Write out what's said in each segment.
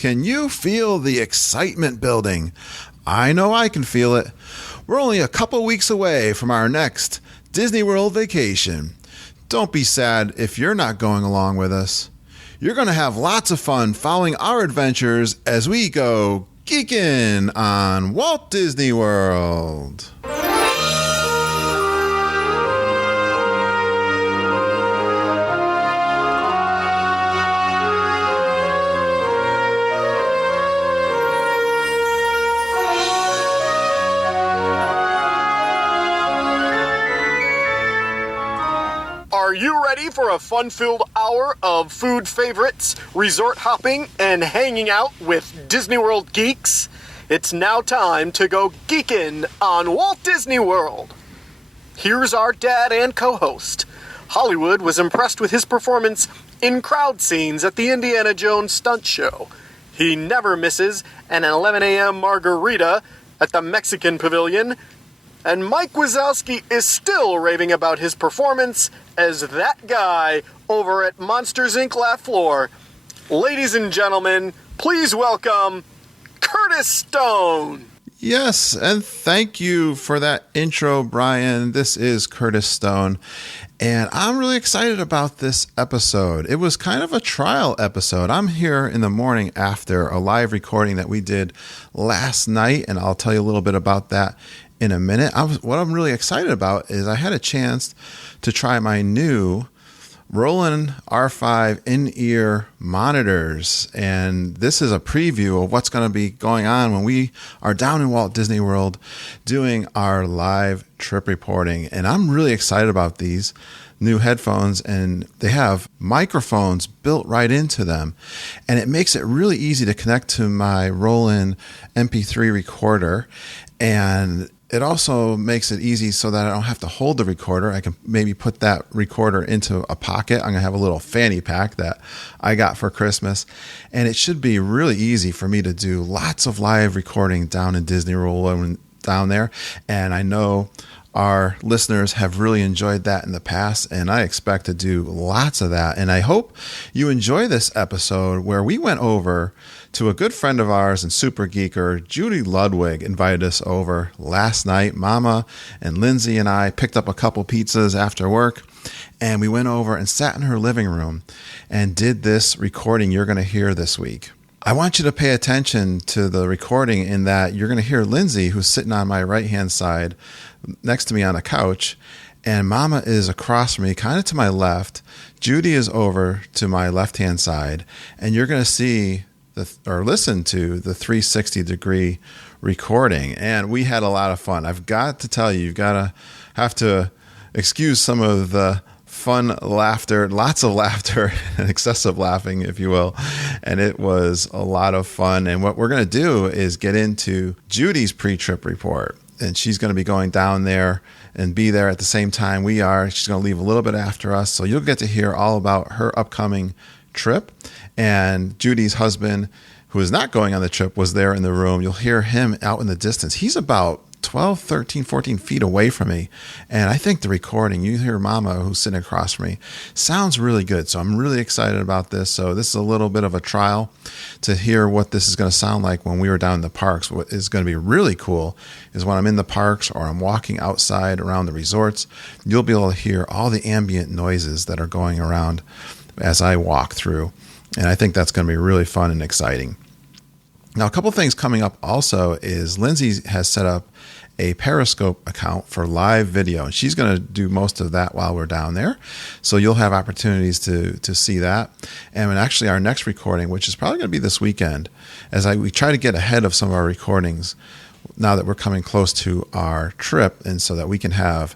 Can you feel the excitement building? I know I can feel it. We're only a couple weeks away from our next Disney World vacation. Don't be sad if you're not going along with us. You're going to have lots of fun following our adventures as we go Geekin on Walt Disney World. Are you ready for a fun-filled hour of food favorites, resort hopping, and hanging out with Disney World geeks? It's now time to go Geekin on Walt Disney World. Here's our dad and co-host. Hollywood was impressed with his performance in crowd scenes at the Indiana Jones stunt show. He never misses an 11 a.m. margarita at the Mexican Pavilion. And Mike Wazowski is still raving about his performance as that guy over at Monsters, Inc. Laugh Floor. Ladies and gentlemen, please welcome Curtis Stone. Yes, and thank you for that intro, Brian. This is Curtis Stone, and I'm really excited about this episode. It was kind of a trial episode. I'm here in the morning after a live recording that we did last night, and I'll tell you a little bit about that in a minute. What I'm really excited about is I had a chance to try my new Roland R5 in-ear monitors, and this is a preview of what's going to be going on when we are down in Walt Disney World doing our live trip reporting. And I'm really excited about these new headphones, and they have microphones built right into them, and it makes it really easy to connect to my Roland MP3 recorder, and it also makes it easy so that I don't have to hold the recorder. I can maybe put that recorder into a pocket. I'm going to have a little fanny pack that I got for Christmas. And it should be really easy for me to do lots of live recording down in Disney World down there. And I know our listeners have really enjoyed that in the past, and I expect to do lots of that. And I hope you enjoy this episode where we went over to a good friend of ours and Super Geeker, Judy Ludwig, invited us over last night. Mama and Lindsay and I picked up a couple pizzas after work, and we went over and sat in her living room and did this recording you're going to hear this week. I want you to pay attention to the recording in that you're going to hear Lindsay, who's sitting on my right-hand side next to me on a couch, and Mama is across from me, kind of to my left. Judy is over to my left-hand side, and you're going to see or listen to the 360-degree recording. And we had a lot of fun. I've got to tell you, have to excuse some of the fun laughter, lots of laughter and excessive laughing, if you will. And it was a lot of fun. And what we're going to do is get into Judy's pre-trip report. And she's going to be going down there and be there at the same time we are. She's going to leave a little bit after us. So you'll get to hear all about her upcoming trip. And Judy's husband, who is not going on the trip, was there in the room. You'll hear him out in the distance. He's about 12, 13, 14 feet away from me. And I think the recording, you hear Mama, who's sitting across from me, sounds really good. So I'm really excited about this. So this is a little bit of a trial to hear what this is going to sound like when we were down in the parks. What is going to be really cool is when I'm in the parks or I'm walking outside around the resorts, you'll be able to hear all the ambient noises that are going around as I walk through. And I think that's going to be really fun and exciting. Now, a couple things coming up also is Lindsay has set up a Periscope account for live video, and she's going to do most of that while we're down there. So you'll have opportunities to see that. And actually our next recording, which is probably going to be this weekend, we try to get ahead of some of our recordings now that we're coming close to our trip, and so that we can have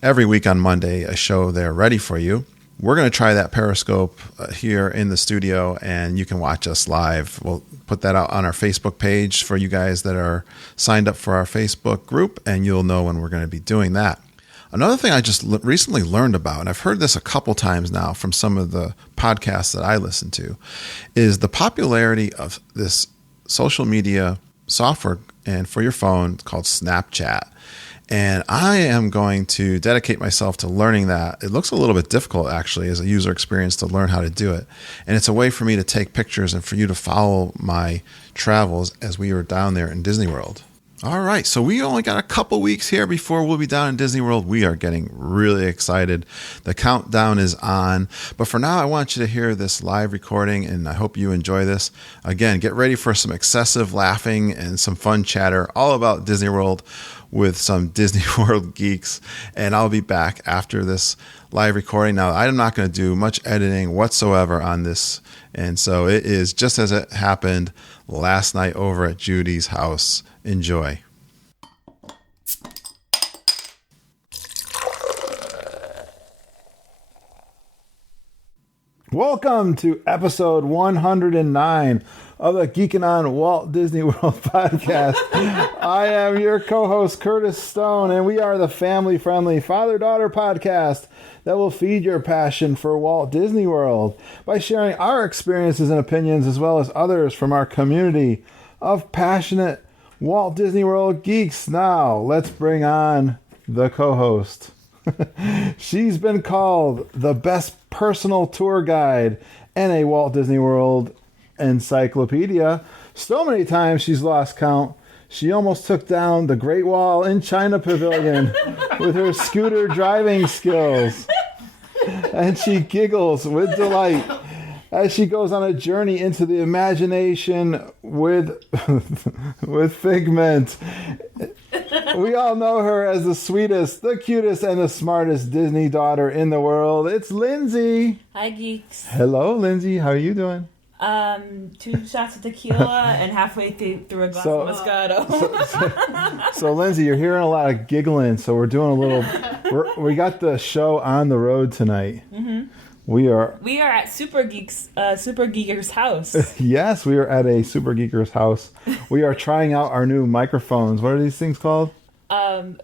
every week on Monday a show there ready for you. We're going to try that Periscope here in the studio, and you can watch us live. We'll put that out on our Facebook page for you guys that are signed up for our Facebook group, and you'll know when we're going to be doing that. Another thing I just recently learned about, and I've heard this a couple times now from some of the podcasts that I listen to, is the popularity of this social media software and for your phone called Snapchat. And I am going to dedicate myself to learning that. It looks a little bit difficult, actually, as a user experience to learn how to do it. And it's a way for me to take pictures and for you to follow my travels as we are down there in Disney World. All right, so we only got a couple weeks here before we'll be down in Disney World. We are getting really excited. The countdown is on. But for now, I want you to hear this live recording, and I hope you enjoy this. Again, get ready for some excessive laughing and some fun chatter all about Disney World with some Disney World geeks. And I'll be back after this live recording. Now, I'm not going to do much editing whatsoever on this. And so it is just as it happened last night over at Judy's house. Enjoy. Welcome to episode 109 of the Geekin on Walt Disney World podcast. I am your co-host, Curtis Stone, and we are the family-friendly father-daughter podcast that will feed your passion for Walt Disney World by sharing our experiences and opinions as well as others from our community of passionate Walt Disney World geeks. Now, let's bring on the co-host. She's been called the best personal tour guide and a Walt Disney World encyclopedia. So many times she's lost count. She almost took down the Great Wall in China Pavilion with her scooter driving skills. And she giggles with delight as she goes on a journey into the imagination with Figment. We all know her as the sweetest, the cutest, and the smartest Disney daughter in the world. It's Lindsay. Hi, geeks. Hello, Lindsay. How are you doing? 2 shots of tequila and halfway through a glass of Moscato. So, Lindsay, you're hearing a lot of giggling. So we're doing a little. We got the show on the road tonight. Mm-hmm. We are at Super Geeker's house. Yes, we are at a Super Geeker's house. We are trying out our new microphones. What are these things called?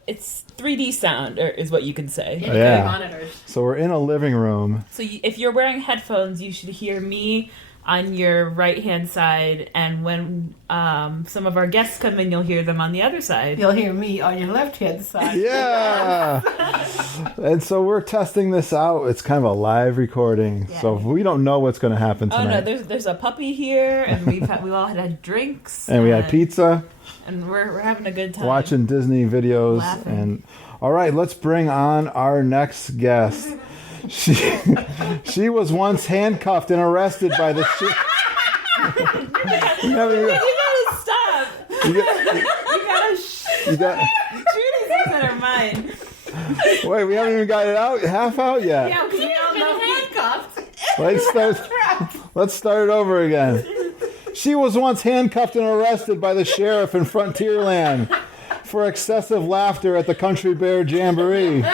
It's 3D sound, is what you can say. Yeah. Monitors. So we're in a living room. So if you're wearing headphones, you should hear me on your right-hand side, and when some of our guests come in, you'll hear them on the other side. You'll hear me on your left-hand side. Yeah! And so we're testing this out. It's kind of a live recording, so we don't know what's going to happen tonight. Oh, no, there's a puppy here, and we all had drinks. And we had pizza. And we're having a good time. Watching Disney videos. Laughing. And all right, let's bring on our next guest. She was once handcuffed and arrested by the You gotta stop. You got. Judy's losing her mind. Wait, we haven't even got it out, half out yet. Yeah, because we all know handcuffed. Let's start it over again. She was once handcuffed and arrested by the sheriff in Frontierland for excessive laughter at the Country Bear Jamboree.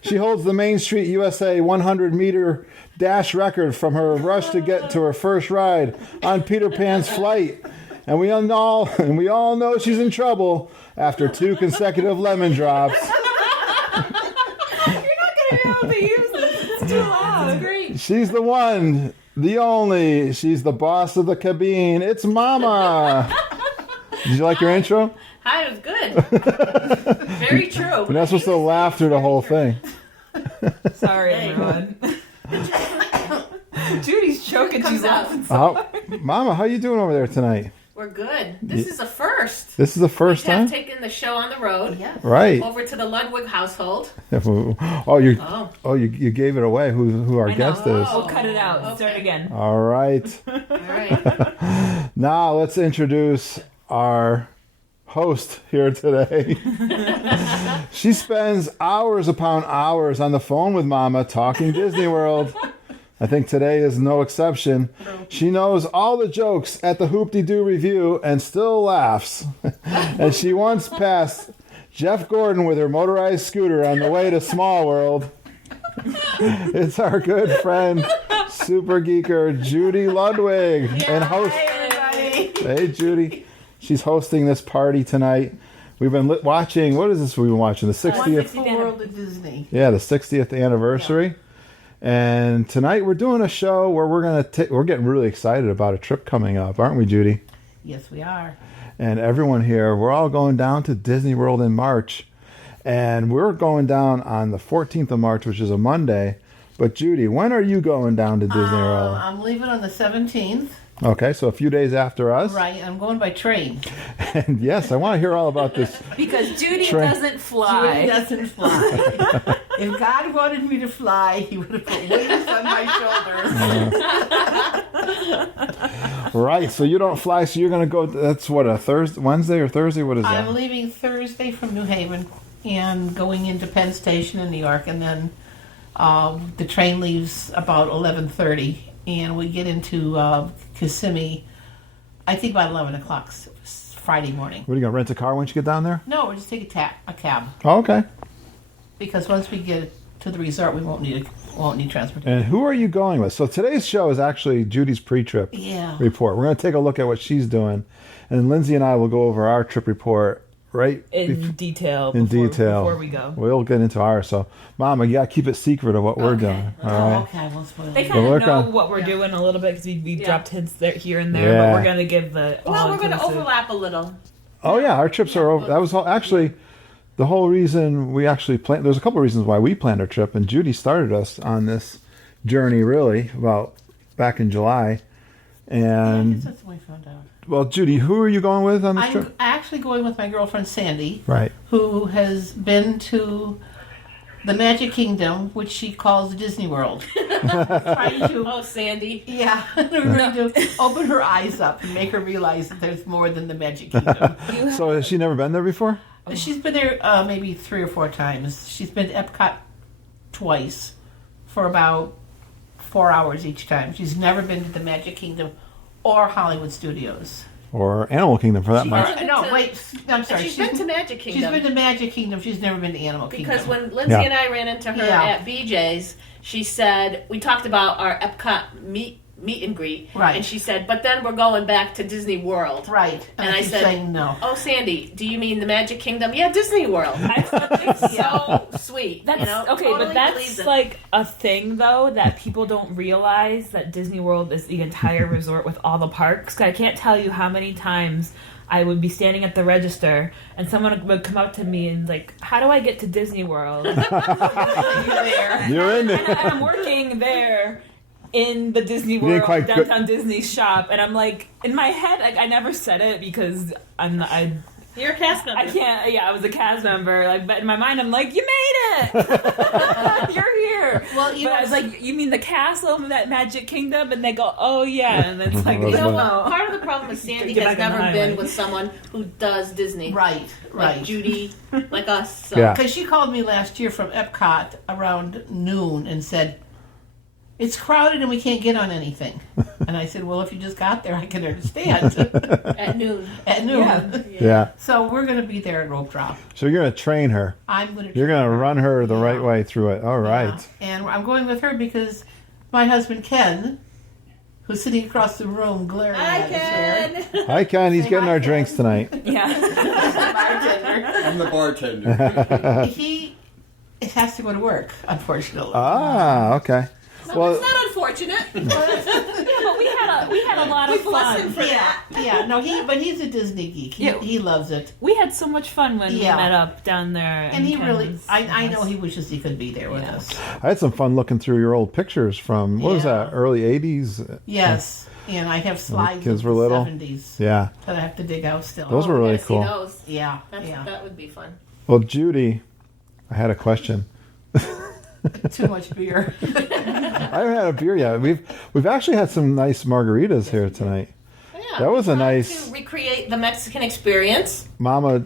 She holds the Main Street USA 100-meter dash record from her rush to get to her first ride on Peter Pan's flight. And we all know she's in trouble after 2 consecutive lemon drops. You're not going to be able to use this. It's too loud. It's great. She's the one, the only. She's the boss of the cabine. It's Momma. Did you like your intro? Hi, it was good. Very true. You're not supposed to laugh through the whole thing. Sorry, everyone. Judy's choking. She's laughing. Momma, how you doing over there tonight? We're good. This is a first. This is the first We have time? taken the show on the road. Yeah. Right. Over to the Ludwig household. You gave it away who our guest is. We'll cut it out. Okay. Start again. All right. All right. Now let's introduce our host here today. She spends hours upon hours on the phone with Momma talking Disney World. I think today is no exception. She knows all the jokes at the Hoop-de-Doo review and still laughs. And she once passed Jeff Gordon with her motorized scooter on the way to Small World. It's our good friend, Super Geeker Judy Ludwig. And host. Hey, Judy. She's hosting this party tonight. We've been watching, what is this we've been watching? The 60th? World of Disney. Yeah, the 60th anniversary. Yeah. And tonight we're doing a show where we're getting really excited about a trip coming up, aren't we, Judy? Yes, we are. And everyone here, we're all going down to Disney World in March. And we're going down on the 14th of March, which is a Monday. But Judy, when are you going down to Disney World? I'm leaving on the 17th. Okay, so a few days after us. Right, I'm going by train. And yes, I want to hear all about this. Because Judy Train. doesn't fly. Judy doesn't fly. If God wanted me to fly, he would have put wings on my shoulders. Right, so you don't fly, so you're going to go, that's what, a Thursday, Wednesday or Thursday? What is that? I'm leaving Thursday from New Haven and going into Penn Station in New York, and then the train leaves about 11:30, and we get into Kissimmee, I think about 11 o'clock Friday morning. What are you going to rent a car once you get down there? No, we'll just take a cab, Oh, okay. because once we get to the resort, we won't need transportation. And who are you going with? So today's show is actually Judy's pre-trip report. We're going to take a look at what she's doing, and Lindsay and I will go over our trip report in detail before we go. We'll get into ours. So, Mama, you got to keep it secret of what we're doing. All right. Okay, I won't spoil They it. kind of know on- what we're doing a little bit because we dropped hints there, here and there, Yeah. but we're going to give the Well, we're going to all-inclusive. overlap a little. Oh yeah, our trips are over. That was actually the whole reason we actually planned. There's a couple of reasons why we planned our trip, and Judy started us on this journey really about back in July. I And guess that's when we found out. well, Judy, who are you going with on this I'm trip? actually going with my girlfriend Sandy, Right. who has been to the Magic Kingdom, which she calls Disney World. Trying to, Oh, Sandy. yeah, we're going to open her eyes up and make her realize that there's more than the Magic Kingdom. So has she never been there before? She's been there maybe 3 or 4 times. She's been to Epcot twice for about 4 hours each time. She's never been to the Magic Kingdom or Hollywood Studios. Or Animal Kingdom for that matter? hasn't No, been to- wait, I'm sorry. She's been to Magic She's Kingdom. been to Magic Kingdom. She's never been to Animal Kingdom. Because when Lindsay Yeah. and I ran into her Yeah. at BJ's, she said, we talked about our Epcot meet and greet. Right. And she said, but then we're going back to Disney World. Right. And I she's said, saying no. Oh, Sandy, do you mean the Magic Kingdom? Yeah, Disney World. It's So sweet. That's you know? okay, Totally but that's believes it. like a thing though that people don't realize that Disney World is the entire resort with all the parks. 'Cause I can't tell you how many times I would be standing at the register and someone would come up to me and like, "How do I get to Disney World?" You're there. You're in And there. I'm working there in the Disney didn't World quite downtown Disney shop, and I'm like, in my head, like, I never said it because You're a cast member. I can't. Yeah, I was a cast member. Like, but in my mind, I'm like, you made it. You're here. Well, you but know, I was like, you mean the castle of that Magic Kingdom? And they go, oh yeah. And it's like, You You know Well, what? Part of the problem with Sandy Get has back on the never highway. been with someone who does Disney. Right, Like right. Judy, like us. So. Yeah. Because she called me last year from Epcot around noon and said, it's crowded and we can't get on anything. And I said, well, if you just got there, I can understand. At noon. At noon. Yeah. So we're going to be there at Rope Drop. So you're going to train her. I'm going to. You're going to run her the right Yeah. way through it. All right. And I'm going with her because my husband Ken, who's sitting across the room glaring Hi, at us here, Ken. Hi, Ken. He's Say getting hi, our Ken. drinks tonight. yeah. I'm the bartender. he has to go to work, unfortunately. Ah, okay. Well, It's not unfortunate. But we had a lot of fun. for that. Yeah, no, but he's a Disney geek. He loves it. We had so much fun when Yeah. we met up down there. And he really, Ken's I know house. he wishes he could be there with Yeah. us. I had some fun looking through your old pictures from, what was Yeah. that, early 80s? Yes, and I have slides kids of were the little. 70s Yeah. that I have to dig out still. Those were We really gotta see cool. those. Yeah, That's, yeah. That would be fun. Well, Judy, I had a question. Too much beer. I haven't had a beer yet. We've actually had some nice margaritas here tonight. Yeah, That was we a tried nice- to recreate the Mexican experience. Mama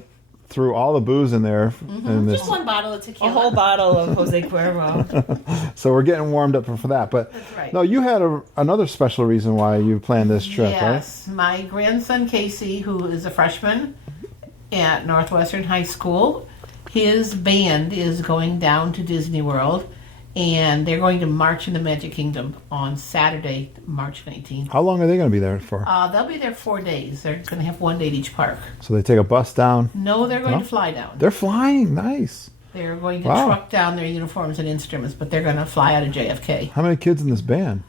threw all the booze in there, and this, Just one bottle of A tequila. whole bottle of Jose Cuervo. so we're getting warmed up for that. But That's right. no, you had another special reason why you planned this trip, right? Yes, my grandson Casey, who is a freshman at Northwestern High School, his band is going down to Disney World, and they're going to march in the Magic Kingdom on Saturday, March 19th. How long are they going to be there for? They'll be there 4 days. They're going to have 1 day at each park. So they take a bus down. No, they're going No? to fly down. They're flying. Nice. They're going to Wow. truck down their uniforms and instruments, but they're going to fly out of JFK. How many kids in this band?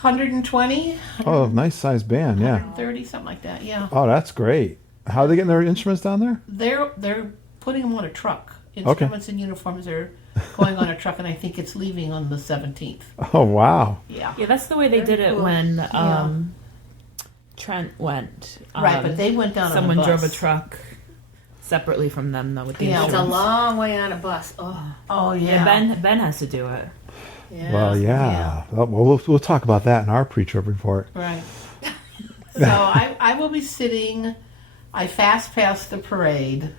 120, Oh, nice sized band. Yeah. 130, something like that. Yeah, Oh, that's great. How are they getting their instruments down there? they're putting them on a truck. Instruments and uniforms are going on a truck, and I think it's leaving on the 17th. Oh, wow. Yeah. Yeah, that's the way they did it cool. when Trent went. Right, but they went down Someone on a bus. drove a truck separately from them, though, with the Yeah. It's a insurance. long way on a bus. Oh, Oh, Yeah, yeah. Ben has to do it. yeah. Well, yeah. Well, we'll talk about that in our pre-trip report. Right. So I will be sitting, I fast pass the parade,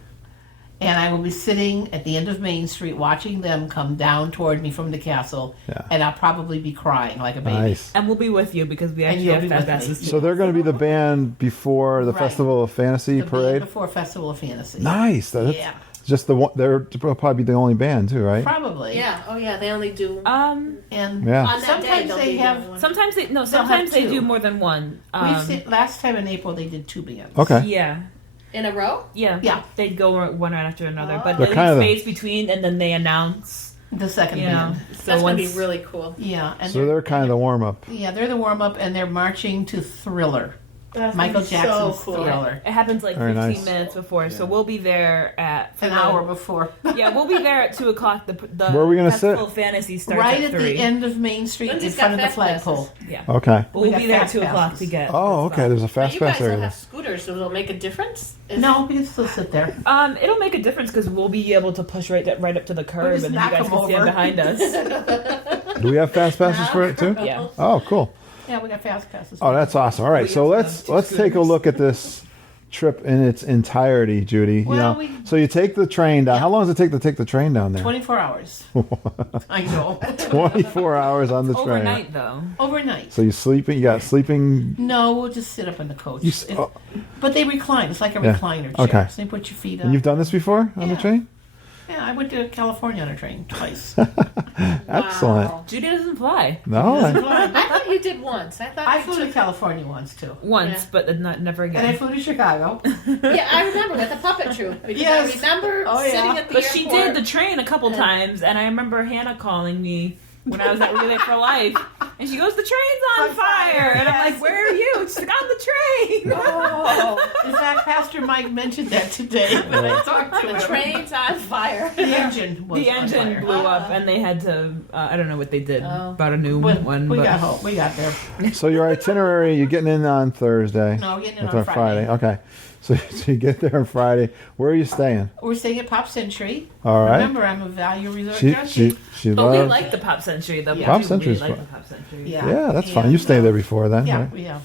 and I will be sitting at the end of Main Street watching them come down toward me from the castle, Yeah. and I'll probably be crying like a baby. Nice. And we'll be with you because we actually you'll have be fast with me. passes too. So they're going to be the band before the Right. Festival of Fantasy The parade? band before Festival of Fantasy. Nice. That's Yeah. just the one. They're probably the only band too, right? Probably. Yeah. Oh, yeah. They only do And Yeah. on that day. sometimes They'll they be have. doing one. sometimes they have sometimes they two. do more than one. We've seen, last time in April they did 2 bands. Okay. Yeah. in a row. Yeah. Yeah. They'd go one right after another, but They're they kind of leave space between, and then they announce. The second You know, band. so That's gonna be once really cool. Yeah. And So they're kind of the warm up. yeah, they're the warm up, and they're marching to Thriller. That's Michael gonna be so Jackson's cool. Thriller. it happens like Very 15 nice. minutes before, so we'll be there at An hour before. Yeah, we'll be there at 2:00. The Where are we gonna Festival sit? of Fantasy starts Right at at 3. the end of Main Street Lindsay's in front of got the fast flagpole. Yeah, Okay. but we'll got be there at fast 2:00 passes. to get. Oh, the okay. spot. There's a Now, fast you pass guys will area. have scooters, so it'll make a difference. No, we can still sit there. It'll make a difference because we'll be able to push right up to the curb, just and then you knock guys them can stand over. behind us. Do we have fast passes for it too? Yeah. Oh, cool. Yeah, we got fast passes. Oh, that's awesome. All right, so let's take a look at this trip in its entirety, Judy. Well, So you take the train down. How long does it take to take the train down there? 24 hours. I know. 24 hours on the train. Overnight, though. Overnight. So you sleeping? You got sleeping? No, we'll just sit up in the coach. You s- oh. But they recline. It's like a Yeah. recliner chair. Okay. So you put your feet up. And you've done this before on the Yeah. train? Yeah, I went to California on a train twice. Excellent. Wow. Judy doesn't fly No, I thought you did once. I thought I you flew to California once too. once, Yeah. but never And I again. flew to Chicago. Yeah, I remember with the puppet troupe. Because Yes. I remember Oh, yeah. sitting at the But airport. she did the train a couple times, and I remember Hannah calling me when I was at Relay for Life, and she goes, "The train's on On fire!" fire, And I'm yes. like, "Where are you?" She's like, "On the train." Oh, in fact, Pastor Mike mentioned that today when I talked to The him. train's on fire. The engine was The on engine fire. blew up, and they had to. I don't know what they did Oh. about a new But one. we but got home. We got there. So your itinerary, you're getting in on Thursday. No, we're getting in That's on Friday. Okay. So you get there on Friday. Where are you staying? We're staying at Pop Century. All right. Remember, I'm a value resort She junkie. But we loves. like the Pop Century, though. Yeah. Pop We Century's really like fun. the Pop Century. Yeah, that's fine. And, You stayed there before then, Yeah, right? we have.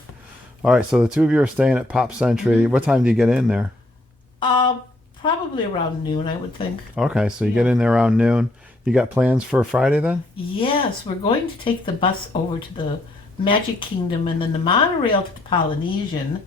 All right. So the two of you are staying at Pop Century. What time do you get in there? Probably around noon, I would think. Okay, so you get in there around noon. You got plans for Friday then? Yes, we're going to take the bus over to the Magic Kingdom and then the monorail to the Polynesian,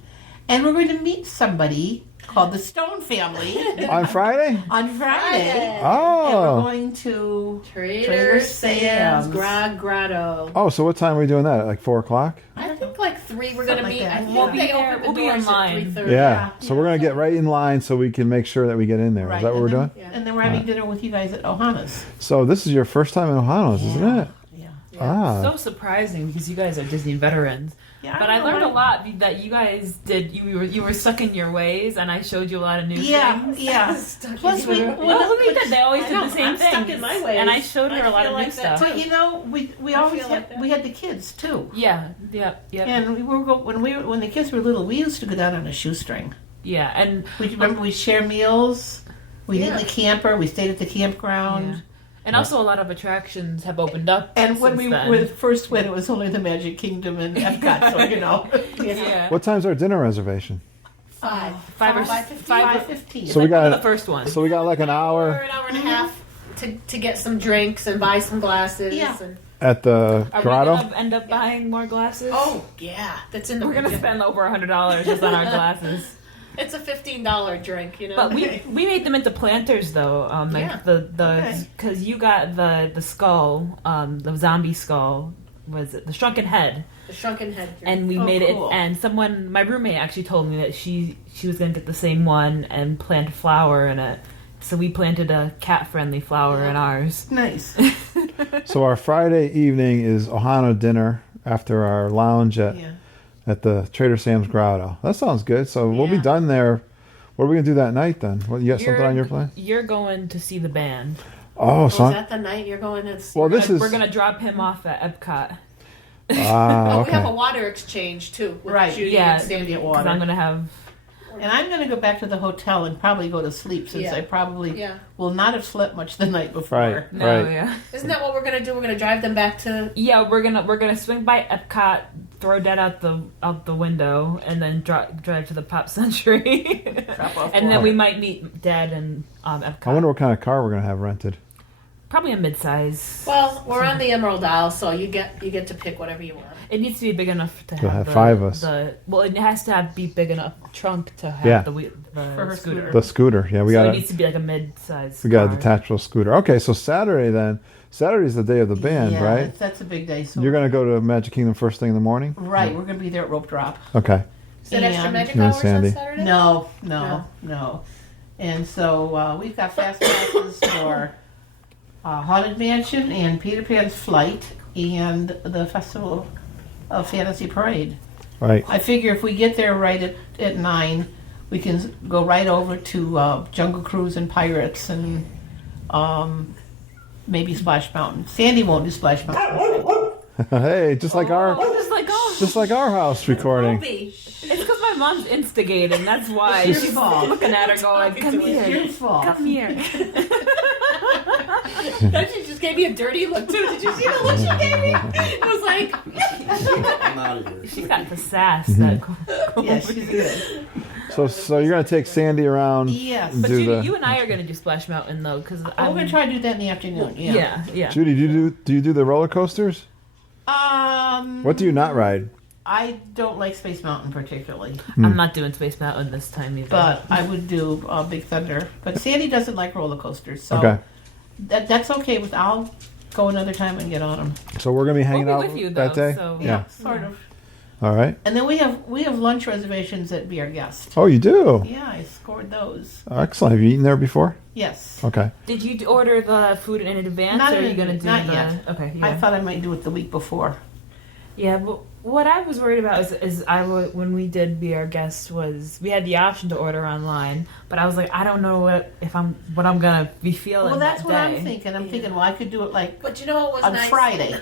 and we're going to meet somebody called the Stone family On Friday? on Friday. And we're Oh. going to Trader Sam's Grog Grotto. Oh, so what time are we doing that? At like 4:00? I think like 3 we're going to Something like meet. that. I think We'll be they there- open the we'll be in doors line. at 3:30. Yeah. So we're gonna get right in line so we can make sure that we get in there. Is Right, that what we're and doing? then- And then we're having dinner with you guys at Ohana's. So this is your first time in Ohana's, isn't it? Yeah. Ah. So surprising because you guys are Disney veterans. Yeah, But don't I know learned a why. lot that you guys did. You were stuck in your ways, and I showed you a lot of new Yeah, things. yeah. Stuck in Plus, your we, ways. Well, look at that. They always I did know, the same I'm thing. stuck in my ways. And I showed her I a lot feel of like new that stuff. too. but you know, we always feel had, like that. we had the kids too. Yeah, yep. And when the kids were little, we used to go down on a shoestring. Yeah, and We remember we share meals. We did Yeah. the camper. We stayed at the campground. and also a lot of attractions have opened up. And when since we then. first went, it was only the Magic Kingdom and Epcot. So you know, yeah, What time's our dinner reservation? 5. five or 5:15. So we got the first one. So we got like an Or hour an hour and a half to get some drinks and buy some glasses. Yeah. And, at the Are grotto. we gonna end up buying more glasses? oh, yeah. That's in the we're gonna spend over $100 just on our glasses. It's a $15 drink, you know. But we made them into planters though. Like Yeah. Okay. because you got the skull, the zombie skull, was it the shrunken head, the shrunken head drink. and we Oh, made cool. it. And my roommate actually told me that she was gonna get the same one and plant a flower in it. So we planted a cat-friendly flower in ours. Nice. So our Friday evening is Ohana dinner after our lounge Yeah. at the Trader Sam's Grotto. That sounds good. So we'll be Yeah. done there. What are we gonna do that night then? What, you got something on your plan? You're going to see the band. Oh, Was son. that the night you're going to? Well, this is. We're gonna drop him off at Epcot. Oh, we have a Okay. water exchange too. With Right. Judy Yeah, and Sandy. get Because water. I'm gonna have. And I'm going to go back to the hotel and probably go to sleep since Yeah. I probably Yeah. will not have slept much the night before. Right. No, Right. yeah. Isn't that what we're gonna do? We're gonna drive them back to. Yeah, we're gonna swing by Epcot, throw Dad out the window, and then drive to the Pop Century, Drop off and then water. we might meet Dad in Epcot. I wonder what kind of car we're gonna have rented. Probably a midsize. Well, we're on the Emerald Isle, so you get to pick whatever you want. It needs to be big enough to We'll have have 5 of us. Well, it has to be big enough trunk to have Yeah. the her scooter. The scooter. Yeah, we So got it a needs to be like a mid-size. we got a car. detachable scooter. Okay, so Saturday then. Saturday's the day of the band, Yeah, right? that's a big day. So You're gonna go to Magic Kingdom first thing in the morning. Right, we're going to be there at rope drop. Okay. Is that extra And- magic You and hours Sandy. on Saturday? No. And so we've got fast passes for Haunted Mansion and Peter Pan's Flight and the Festival of Fantasy Parade. Right. I figure if we get there right at 9, we can go right over to Jungle Cruise and Pirates and maybe Splash Mountain. Sandy won't do Splash Mountain. Hey, just like our Just like house recording. Movie. it's because my mom's instigating. That's why It's your she's fault. looking at her going, "Come It's here, your fault. come here." Don't you just gave me a dirty look too? Did you see the look she gave me? It was like, I'm out of here. She's got the sass. Mm-hmm. Yeah, she's good. So you're gonna take Sandy around. Yes. and But do Judy, the. you and I are going to do Splash Mountain though, because We're going to try to do that in the afternoon. yeah. Judy, do you do the roller coasters? What do you not ride? I don't like Space Mountain particularly, I'm not doing Space Mountain this time either. but I would do Big Thunder. But Sandy doesn't like roller coasters, so Okay. that's okay. I'll go another time and get on them. So we're gonna be hanging We'll be out with you, that though, day. so- Yeah. Sort of. All right. And then we have lunch reservations at Be Our Guest. Oh, you do. Yeah, I scored those. Excellent. Have you eaten there before? Yes. Okay. Did you order the food in advance, Not or are in- you going to do not the? yet. Okay. I Yeah. thought I might do it the week before. Yeah, but what I was worried about is when we did Be Our Guest was we had the option to order online, but I was like, I don't know what I'm gonna be feeling. Well, that's that what day. I'm thinking. I'm thinking, well, I could do it like but you know what was on nice? Friday.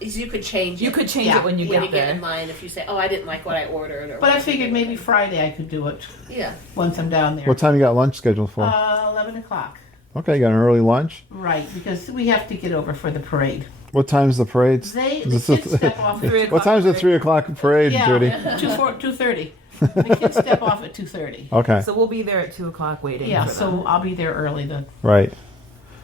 Is you could change it. You could change Yeah. it when you when you get get in there. line if you say, "Oh, I didn't like what I ordered." Or But I whatever. figured maybe Friday I could do it Yeah. once I'm down there. What time you got lunch scheduled for? 11 o'clock. Okay, you got an early lunch. Right, because we have to get over for the parade. What time's the parade? The This kids is- step off at 3 What time's the 3:00 parade, Judy? 2:30. The kids step off at 2:30. Okay. So we'll be there at 2:00 waiting. Yeah, for so them. I'll be there early to Right.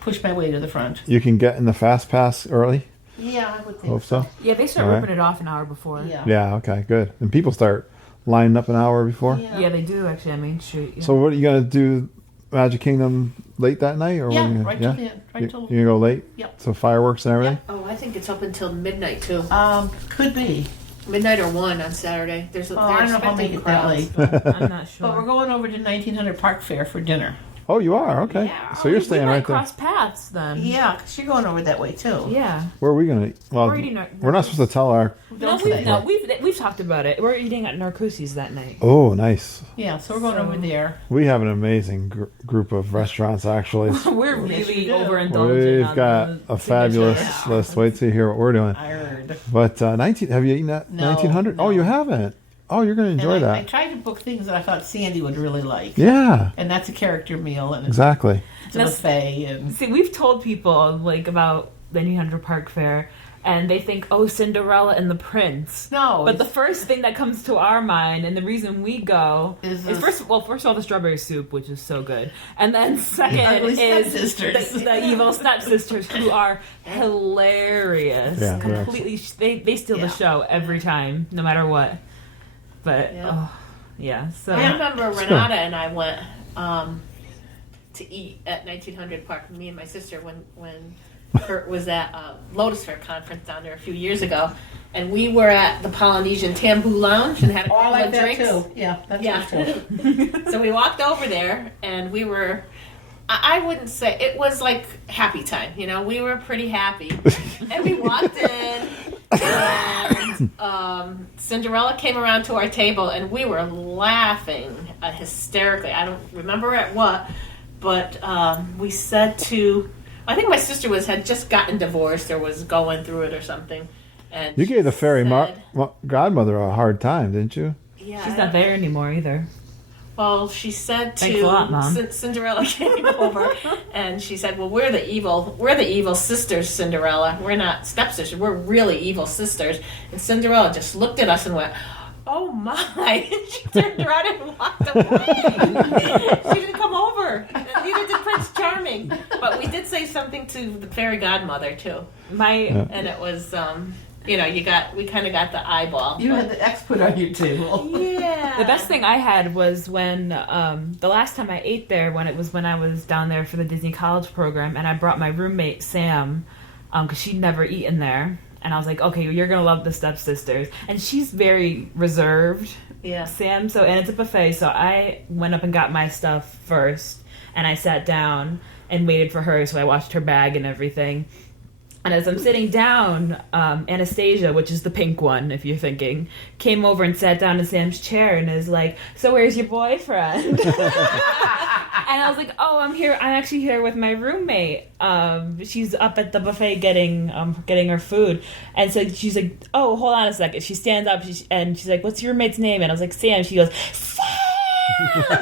push my way to the front. You can get in the fast pass early. Yeah, I would think Hope so. Yeah, they start All right. ripping it off an hour before. Yeah. Yeah. Okay. Good. And people start lining up an hour before. Yeah, they do actually on Main Street. Yeah. So what are you gonna do? Magic Kingdom late that night, or Yeah, when you, right till the end. Right you, till. you gonna go late? Yep. So fireworks and everything. Oh, I think it's up until midnight too. Could be. Midnight or 1 on Saturday. They're I don't know if I'll expecting make it that crowds. late. But, I'm not sure. but we're going over to 1900 Park Fair for dinner. Oh, you are. Okay. Yeah. So you're we staying might right there. cross paths then. Yeah, 'cause you're going over that way too. Yeah. Where are we gonna eat? Well, We're eating our- we're not supposed to tell our. No, Don't we've, say. we've talked about it. We're eating at Narcoossee's that night. Oh, nice. Yeah, so we're going over there. We have an amazing group of restaurants actually. We're Yes, really you do. overindulging. We've on got the a fabulous signature. list. Wait till you hear what we're doing. I heard. But 19. Have you eaten that No, 1900? Oh, no. you haven't. Oh, you're gonna enjoy And I that. tried to book things that I thought Sandy would really like. Yeah. And that's a character meal and it's Exactly. a buffet and See, we've told people like about the 1900 Park Fair, and they think, "Oh, Cinderella and the Prince." no. But the first thing that comes to our mind, and the reason we go, Is is this- first of all the strawberry soup, which is so good, and then second ugly is stepsisters. the evil stepsisters, who are hilarious. Yeah, they're Completely, they steal Yeah. the show every time, no matter what. But Yeah. oh, yeah. So I remember Renata and I went to eat at 1900 Park. Me and my sister when Kurt was at Lotus Fair conference down there a few years ago, and we were at the Polynesian Tambu Lounge and had a Oh, I couple like of that drinks. too. Yeah, that's Yeah. good too. So we walked over there, and we were. I wouldn't say it was like happy time. You know, we were pretty happy, and we walked in, and Cinderella came around to our table, and we were laughing hysterically. I don't remember at what, but we said to, I think my sister had just gotten divorced or was going through it or something. And You gave the fairy said, godmother a hard time, didn't you? Yeah, She's not there anymore either. Well, she said Thanks a lot, Mom. Cinderella came over, and she said, "Well, we're the evil sisters, Cinderella. We're not stepsisters. We're really evil sisters." And Cinderella just looked at us and went, "Oh my!" And she turned around and walked away. She didn't come over. And neither did Prince Charming. But we did say something to the fairy godmother too, and it was. We kind of got the eyeball. You had the X put on your table. Yeah. The best thing I had was when the last time I ate there, when I was down there for the Disney College program, and I brought my roommate Sam because she'd never eaten there, and I was like, okay, you're gonna love the stepsisters, and she's very reserved. Yeah. Sam. And it's a buffet, so I went up and got my stuff first, and I sat down and waited for her. So I washed her bag and everything. And as I'm sitting down, Anastasia, which is the pink one, if you're thinking, came over and sat down in Sam's chair and is like, "So where's your boyfriend?" And I was like, "Oh, I'm here. I'm actually here with my roommate. She's up at the buffet getting her food." And so she's like, "Oh, hold on a second." She stands up and she's like, "What's your roommate's name?" And I was like, "Sam." She goes, "Sam! Sam,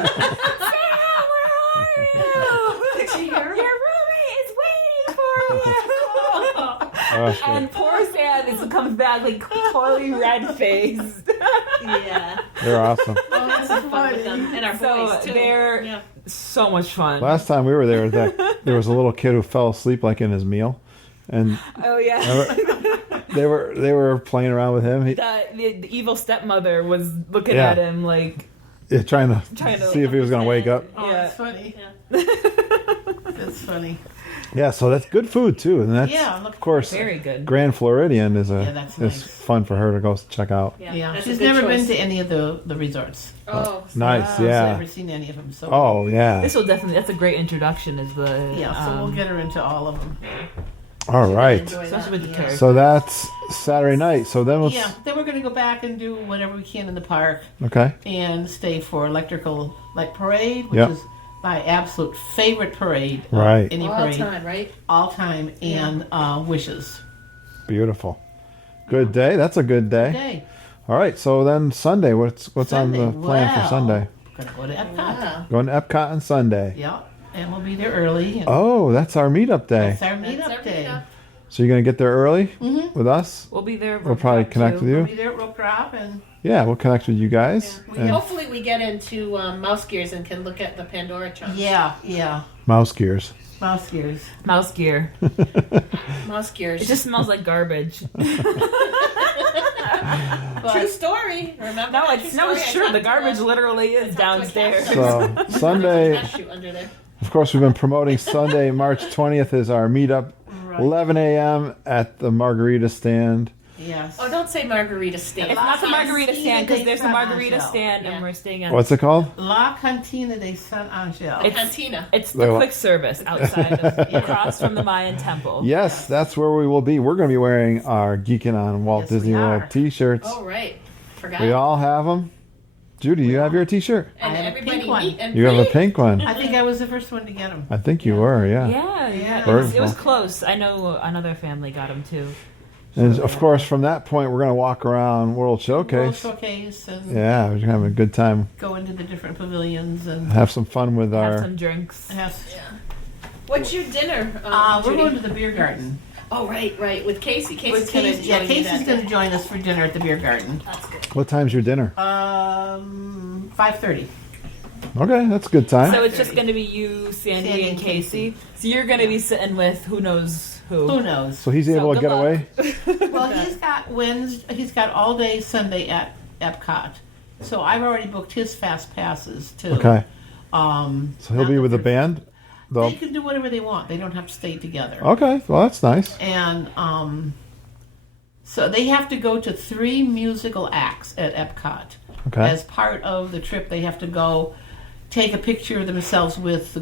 where are you? Did she hear? Your roommate is waiting for you." Oh, shit. And poor Sam comes back like totally red faced. Yeah. They're awesome. Oh, that's fun with them. And our So boys too. they're so much fun. Last time we were there was a little kid who fell asleep like in his meal, and Oh yeah. they were playing around with him. The evil stepmother was looking Yeah. at him like, Trying to see if he was going to wake up. Oh, Yeah. that's funny. That's funny. Yeah, so that's good food too, and that's Yeah, look, of course very good. Grand Floridian is that's is nice. fun for her to go check out. Yeah, that's she's a good never been choice. to any of the resorts. Oh, Nice, So I've yeah. never seen any of them. So Oh yeah. This will definitely, that's a great introduction is the, yeah, so we'll get her into all of them. All right. enjoy especially that. with the characters. So that's Saturday night. So then we'll Yeah, then we're going to go back and do whatever we can in the park okay. and stay for Electrical Light Parade, which Yep. is my absolute favorite parade. of Right. Any All parade. time, right? All time. And Wishes. Beautiful. Good day. That's a good day. Okay. All right. So then Sunday. What's Sunday. on the plan for Well, Sunday? We're going to go to Epcot. Yeah. Going to Epcot on Sunday. Yeah, and we'll be there early. And Oh, that's our meetup day. That's our That's meetup our day. meetup. So you're going to get there early with us? We'll be there. We'll probably connect with We'll you. be there at Rope Drop and Yeah, we'll connect with you guys. We And Hopefully we get into mouse gears and can look at the Pandora charms. yeah, mouse gears. mouse gears. Mouse gear. Mouse gears. It just smells like garbage. True story. Remember No, that it's story? I true. talked The to garbage a- literally is I talked to a downstairs. captain. So Sunday, There's a shoot under there. of course, we've been promoting Sunday, March 20th is our meetup. Right. 11 a.m. at the margarita stand. Yes. Oh, don't say margarita stand. It's not the margarita Cantina stand because de there's a San margarita Angel. stand Yeah. and we're staying on. What's it called? La Cantina de San Angel. The cantina. It's They the wa- quick service outside of across from the Mayan temple. Yes, that's where we will be. We're going to be wearing our Geekin on Walt Yes, we Disney World are. t-shirts. Oh, right. Forgot. We all have them. Judy, you have your t-shirt? and I have a everybody pink one. meet and You have a greet. pink one. I think I was the first one to get them. I think you were, yeah. Yeah. Yeah. It was Beautiful. close. I know another family got them too. And of course, from that point, we're going to walk around World World Showcase. Showcase and Yeah, we're having a good time. go into the different pavilions and Have some fun with Have our. some drinks. have. What's your dinner, We're Judy? going to the beer garden. Oh, right. With Casey. Casey's With going to Casey, yeah, Casey's going to join us for dinner at the beer garden. That's good. What time's your dinner? 5:30. Okay, that's a good time. So it's just going to be you, Sandy, Sandy and and Casey. So you're going to be sitting with who knows who. Who knows? So he's able to good get luck. away? Well, he's got all day Sunday at Epcot. So I've already booked his fast passes too. Okay. So So he'll be with the band? They can do whatever they want. They don't have to stay together. Okay, well, that's nice. And so they have to go to 3 musical acts at Epcot. Okay. As part of the trip, they have to go take a picture of themselves with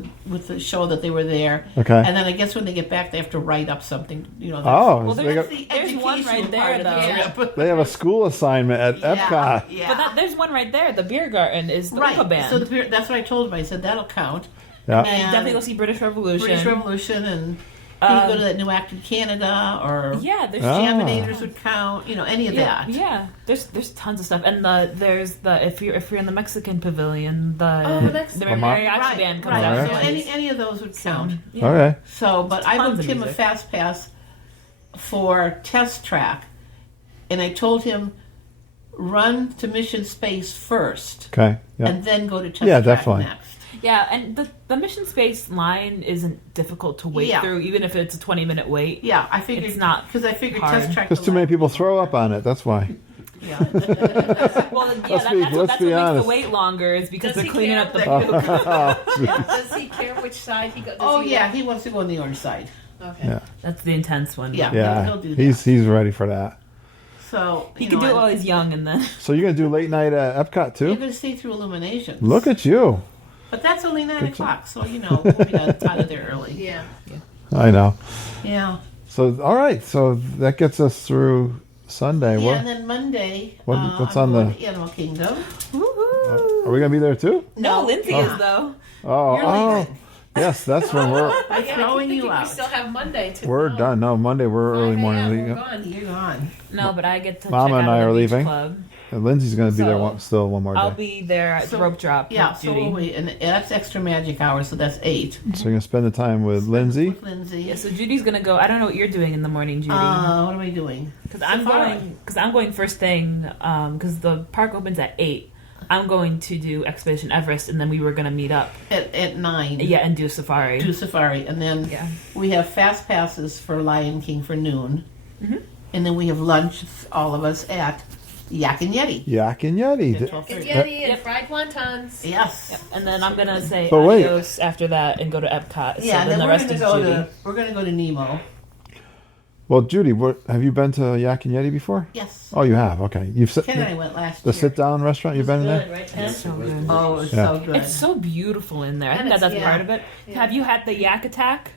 the show that they were there. Okay. And then I guess when they get back, they have to write up something. That's, Oh, Well, they, got, the there's one educational right there, part of the though. trip. they have a school assignment at Epcot. Yeah. But there's one right there. The beer garden is the Right. Oompa band. So that's what I told him. I said that'll count. Yeah. And Definitely go see British Revolution. British Revolution, and you can go to that new act in Canada, or Yeah, there's Jaminators would count. Any of that. Yeah, there's tons of stuff, and there's the if you're in the Mexican pavilion, the mariachi Right, band comes right. out. So any of those would count. Yeah. Okay. So, but I Tons booked of him a music. fast pass for test track, and I told him run to Mission Space first, Okay. Yeah. and then go to test Yeah, track definitely. next. Yeah, and the Mission Space line isn't difficult to wait Yeah. through, even if it's a 20-minute wait. Yeah, I figured It's not because I figured hard. test track. Because too many people throw up on it. That's why. Yeah. Well, yeah, Let's that's be what makes honest. the wait longer is because Does they're he cleaning care? up the poop. Does he care which side he goes? Oh yeah, he wants to go on the orange side. Okay. Yeah. That's the intense one. Yeah. Yeah. He'll do that. He's ready for that. So He can do it while he's young, and then So you're gonna do late night at Epcot You're too? going to see through Illuminations. Look at you. But that's only 9 o'clock, so we'll be out of there early. Yeah. I know. Yeah. So all right. So that gets us through Sunday. Yeah, and then Monday, what's I'm on going the- to Animal Kingdom. woohoo! Are we gonna be there too? No, Lindsay is though. Oh, You're oh. leaving. Yes, that's when we're I'm Yeah, I throwing keep you thinking out. We still have Monday to we're go. done. No, Monday we're early 5 morning. a.m., leaving. we're gone. You're gone. No, but I get to Mama check and out I of are the beach leaving. club. And Lindsay's gonna be there So, still one more day. I'll be there at the rope drop. Yeah, with so Judy. will we. And that's extra magic hour, so that's 8. So you're gonna spend the time with Lindsay. With Lindsay. Yeah, so Judy's gonna go. I don't know what you're doing in the morning, Judy. What am I doing? Because I'm Safari. going first thing. Because the park opens at 8. I'm going to do Expedition Everest, and then we were gonna meet up. At 9. Yeah, and do safari. Do safari. And then Yeah. we have fast passes for Lion King for noon. Mm-hmm. And then we have lunch, all of us, at Yak and Yeti. Yak and Yeti. At It's 12:30. Yeti and Yep. fried wontons. Yes. Yep. And then I'm gonna say But wait. adios after that and go to Epcot. Yeah, so and then the we're rest gonna is go Judy. we're gonna go to Nemo. Well, Judy, have you been to Yak and Yeti before? Yes. Oh, you have. Okay, you've Ken and I went last the year. sit-down restaurant. You've been in Good, there. right, Ken? So good. Oh, it was Yeah. so good. It's so beautiful in there. I And think that's it's- part yeah. of it. Yeah. Have you had the yak attack?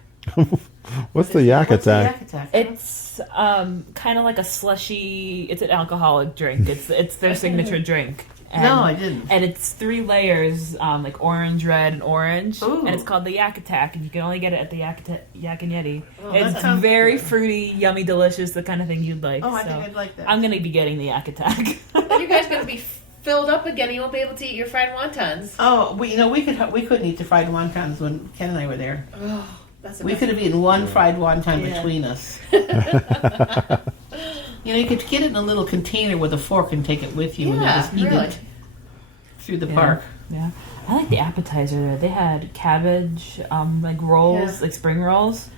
What's the yak What's the attack? Yak Attack? It's kind of like a slushy. It's an alcoholic drink. It's their signature drink. And, No, I didn't. And it's 3 layers, like orange, red, and orange. Ooh. And it's called the Yak Attack, and you can only get it at the Yak and Yeti. Oh, that it's sounds very good. fruity, yummy, delicious, the kind of thing you'd like. Oh, I so think I'd like that. I'm gonna be getting the Yak Attack. Then you guys are going to be filled up again. You won't be able to eat your fried wontons. Oh, we couldn't eat the fried wontons when Ken and I were there. Oh, that's We could have eaten one fried wonton Yeah. between us. You could get it in a little container with a fork and take it with you and then Yeah, just eat really. it through the Yeah. park. Yeah, I like the appetizer there. They had cabbage, like rolls, Yeah. like spring rolls.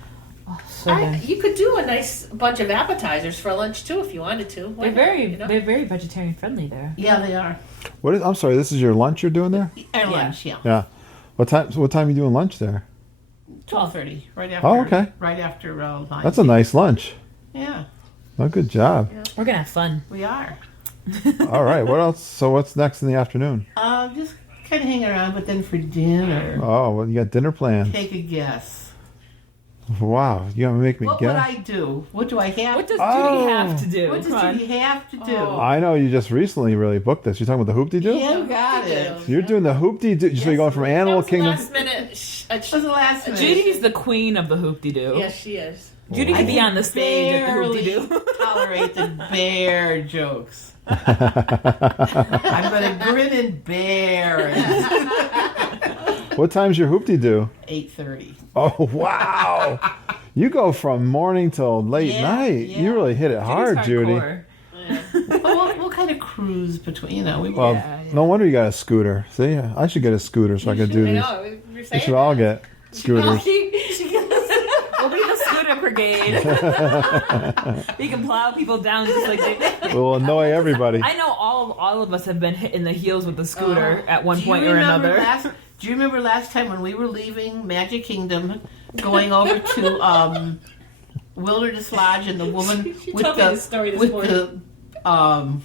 Oh, so good. You could do a nice bunch of appetizers for lunch too if you wanted to. Why They're not, very, you know? they're very vegetarian friendly there. Yeah, they are. What is? I'm sorry. This is your lunch you're doing there? Our Yeah. lunch, yeah. Yeah. What time? What time are you doing lunch there? 12:30, right after. Oh, okay. Right after lunch. That's a nice lunch. Yeah, Oh, good job. We're gonna have fun. we are. All right. What else? So what's next in the afternoon? Just kind of hang around, but then for dinner, Oh, well, you got dinner plans. take a guess. Wow, you gonna make me What would guess? I do? What do I have? What does Oh. Judy have to do? What does Come on. Judy have to do? Oh. I know you just recently really booked this. You're talking about the hoop-de-doo? You got it. You're doing the hoop-de-doo. So you're going from That Animal was the Kingdom. last minute. This was the last minute. Judy's the queen of the hoop-de-doo. Yes, she is. Judy could be on the stage at the barely hoop-de-doo. tolerate the bear jokes. I'm going to grin and bear at What time's your hoop-de-doo? 8:30. Oh, wow. You go from morning till late Yeah, night. yeah. You really hit it hard, Judy's Judy. hardcore. We'll kind of cruise between, Well, Yeah, yeah. no wonder you got a scooter. See, I should get a scooter so I could do I these. know. We were We saying should all get scooters. We'll be the scooter brigade. We can plow people down just like they. We'll annoy everybody. I know all of us have been hit in the heels with the scooter at one Do you point or remember another. Do you remember last time when we were leaving Magic Kingdom, going over to Wilderness Lodge, and the woman She with told me the this story this with morning. the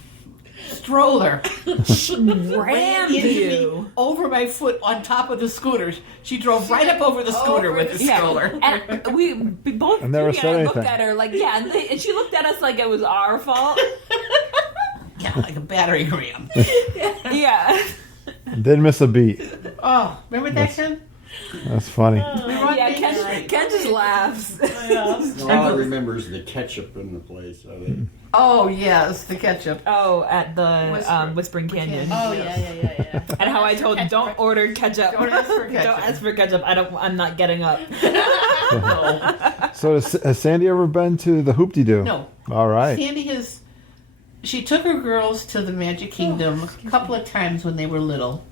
stroller Rammed into me you. over my foot on top of the scooter. She drove right up over the scooter with the stroller. And we both And never Judy said and I looked anything. at her like, yeah, and she looked at us like it was our fault. Yeah, like a battering ram. Yeah. Didn't miss a beat. Oh, remember that, Ken? That's funny. We were on Yeah, Main Street. Ken just laughs. All I remember is the ketchup in the place. Oh, yes, the ketchup. Oh, at the Whisper- Whispering Canyon. Oh yeah. And how I told him, don't order ketchup. Don't ask for ketchup. Don't ask for ketchup. I'm not getting up. So has Sandy ever been to the Hoop-de-Doo? No. All right. Sandy she took her girls to the Magic Kingdom a couple of times when they were little.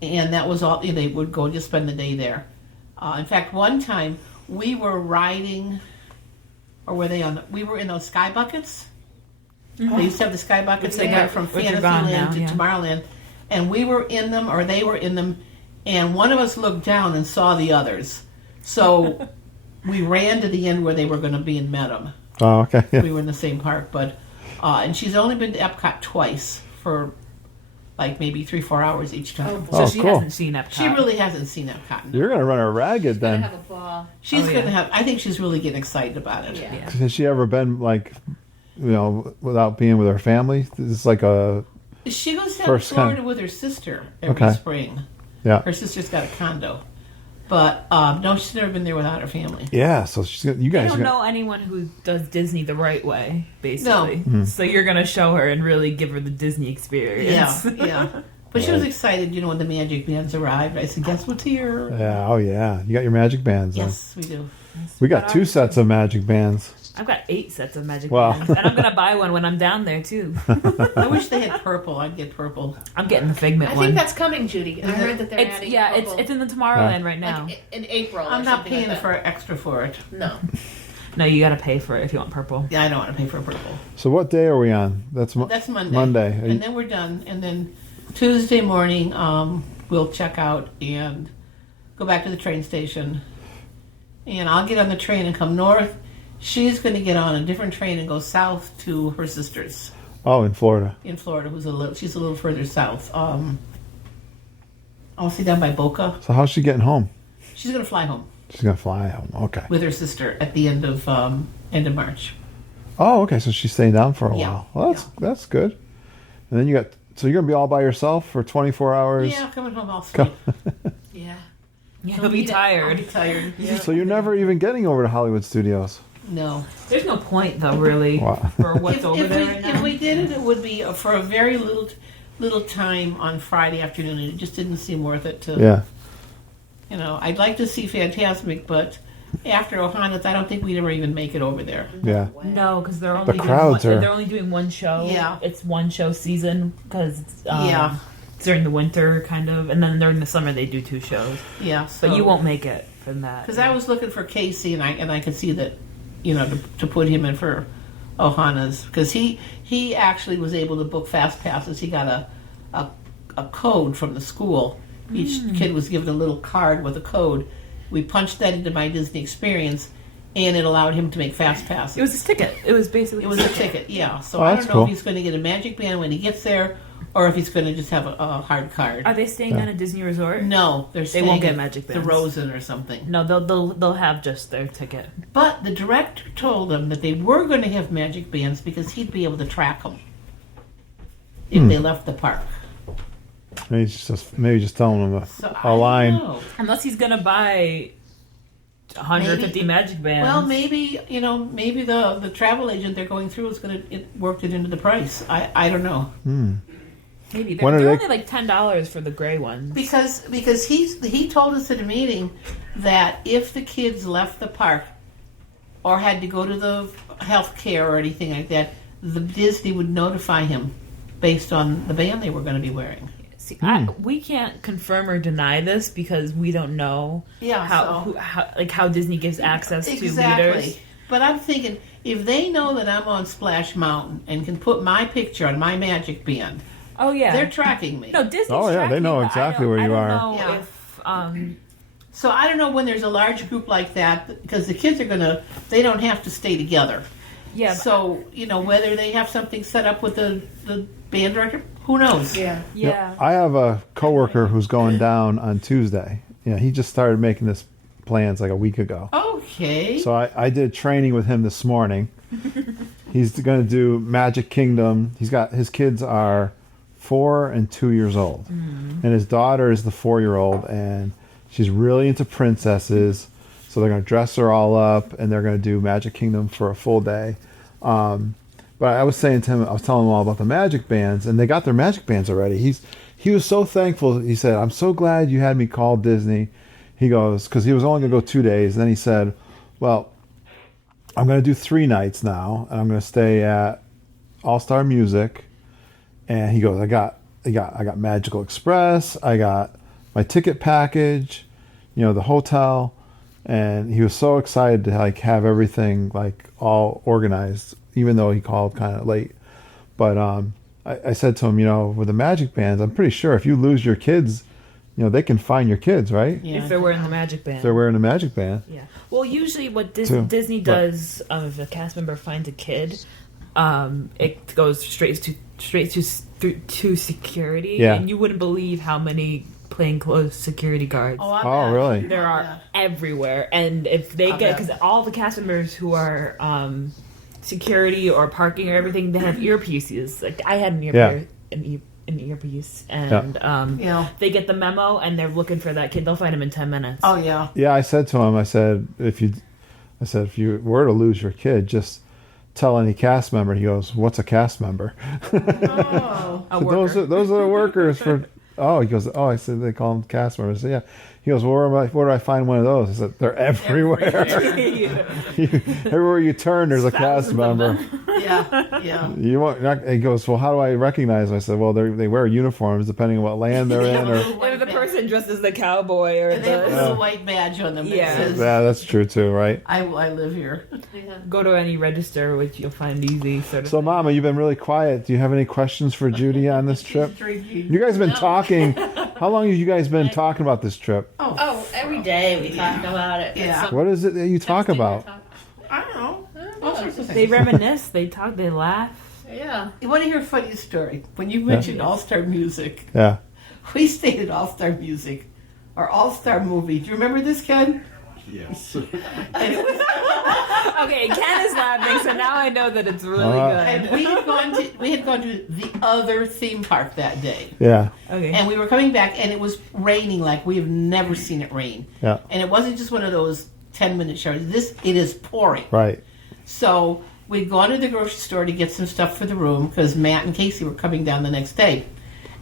And that was all, they would go just spend the day there. In fact, one time we were riding, or were they we were in those sky buckets. They used to have the sky buckets they got from which are gone now, Fantasyland to Tomorrowland. And we were in them, or they were in them, and one of us looked down and saw the others. So we ran to the end where they were going to be and met them. Oh, okay. Yeah. We were in the same park, but and she's only been to Epcot twice for like maybe 3-4 hours each time. So Oh, she cool. hasn't seen Epcot. She really hasn't seen Epcot. No. You're going to run her ragged I then. have a ball. She's Oh, going to yeah. have. I think she's really getting excited about it. Yeah. Has she ever been, like, without being with her family? It's like a... She goes down to First Florida time. with her sister every Okay. spring. Yeah. Her sister's got a condo, but no, she's never been there without her family. Yeah, so she's gonna, you I guys don't are gonna, know anyone who does Disney the right way, basically. Mm-hmm. So you're going to show her and really give her the Disney experience. Yeah. But she was excited, when the magic bands arrived. I said, "Guess what's here?" Yeah, oh yeah. You got your magic bands then. Yes, we do. We got 2 sets of magic bands. I've got 8 sets of magic Wow. bands. And I'm going to buy one when I'm down there, too. I wish they had purple. I'd get purple. I'm getting the Figment I one. think that's coming, Judy. I heard that they're it's adding. it's purple, in the Tomorrowland right now. like in April. I'm or not something paying like for that. extra for it. No. No, you got to pay for it if you want purple. Yeah, I don't want to pay for purple. So what day are we on? That's That's Monday. Monday. Are you- And then we're done. And then Tuesday morning, we'll check out and go back to the train station. And I'll get on the train and come north. She's going to get on a different train and go south to her sister's Oh, in Florida. in Florida, she's a little further south. I want to say down by Boca. So how's she getting home? She's going to fly home She's gonna fly home. Okay. with her sister at the end of March. Oh, okay. So she's staying down for a Yeah. while. Well, that's good. And then so you're gonna be all by yourself for 24 hours. Yeah, coming home all sleep. Yeah. You'll be I'll tired. be tired. So you're never even getting over to Hollywood Studios. No. There's no point, though, really, Wow. for what's over there right If now. we did it, it would be for a very little time on Friday afternoon. And it just didn't seem worth it to. Yeah. I'd like to see Fantasmic, but after Ohana's, I don't think we'd ever even make it over there. Yeah. No, because they're only crowds are- they're only doing one show. Yeah. It's one show season because Yeah. it's during the winter kind of, and then during the summer they do 2 shows. Yeah, so But you won't make it from that. because I was looking for Casey, and I could see that, to put him in for Ohana's because he actually was able to book fast passes. He got a code from the school. Each kid was given a little card with a code. We punched that into My Disney Experience, and it allowed him to make fast passes. It was his ticket. It was basically It was a ticket, yeah. So Oh, I that's don't know cool. if he's going to get a magic band when he gets there, or if he's going to just have a hard card. Are they staying at a Disney resort? No, they won't get magic the bands. Rosen or something. No, they'll have just their ticket. But the director told them that they were going to have magic bands because he'd be able to track them if they left the park. Maybe just telling them So a I don't line. know. Unless he's gonna buy 150 Maybe. magic bands. Well, maybe the travel agent they're going through is going to work it into the price. I don't know. maybe When they're are only like $10 for the gray ones. Because he told us at a meeting that if the kids left the park or had to go to the health care or anything like that, the Disney would notify him based on the band they were going to be wearing. See, we can't confirm or deny this because we don't know Yeah, how Disney gives access to exactly. leaders. But I'm thinking if they know that I'm on Splash Mountain and can put my picture on my magic band, Oh yeah, they're tracking me. no Disney's Oh, yeah, they tracking know you, but exactly I where don't- you I are. don't know Yeah. if So I don't know when there's a large group like that because the kids they don't have to stay together. Yeah. So, whether they have something set up with the band director, who knows? Yeah. Yeah. I have a coworker who's going down on Tuesday. He just started making this plans like a week ago. Okay. So I did training with him this morning. He's going to do Magic Kingdom. His kids are 4 and 2 years old, and his daughter is the 4-year-old, and she's really into princesses. So they're going to dress her all up, and they're going to do Magic Kingdom for a full day. But I was saying to him, I was telling him all about the magic bands, and they got their magic bands already. He was so thankful. He said, "I'm so glad you had me call Disney." He goes, because he was only going to go 2 days. And then he said, "Well, I'm going to do 3 nights now, and I'm going to stay at All Star Music." And he goes, I got Magical Express. I got my ticket package, the hotel. And he was so excited to have everything all organized, even though he called kind of late. But I said to him, with the magic bands, I'm pretty sure if you lose your kids, they can find your kids, right? Yeah. If they're wearing the magic band. If they're wearing a magic band. Yeah. Well, usually what Too. Disney does, if a cast member finds a kid, it goes straight to security. Yeah. And you wouldn't believe how many plainclothes security guards Oh, really? there are everywhere. And if they because all the cast members who are security or parking or everything, they have earpieces. Like I had an earpiece, and they get the memo and they're looking for that kid. They'll find him in 10 minutes. Oh, yeah. Yeah, I said to him, if you were to lose your kid, just tell any cast member. He goes, "What's a cast member?" Oh. A worker. those are the workers for. Oh, he goes. Oh, I said they call them cast members. So, yeah. He goes, well, where do I find one of those? I said, they're everywhere. Everywhere you turn, there's a cast member. Yeah. You won't. He goes, well, how do I recognize them? I said, well, they wear uniforms depending on what land they're in. Or the person dressed as the cowboy or They have a little white badge on them. Yeah. That says, Yeah, that's true too, right? I live here. go to any register, which you'll find easy. Sort of. So, Mama, you've been really quiet. Do you have any questions for Judy on this trip? You guys have been talking. How long have you guys been talking about this trip? Oh, every day we talk about it. Yeah. What is it that you talk about? I don't know. All sorts of things. They reminisce, they talk, they laugh. Yeah. You want to hear a funny story? When you mentioned All-Star Music, Yeah. we stayed at All-Star Music, or All-Star Movie. Do you remember this, Ken? Yes. And it was, Okay, Ken is laughing, so now I know that it's really and good. we had gone to the other theme park that day. Yeah. Okay. And we were coming back, and it was raining like we have never seen it rain. Yeah. And it wasn't just one of those 10-minute showers. It is pouring. Right. So we'd gone to the grocery store to get some stuff for the room because Matt and Casey were coming down the next day.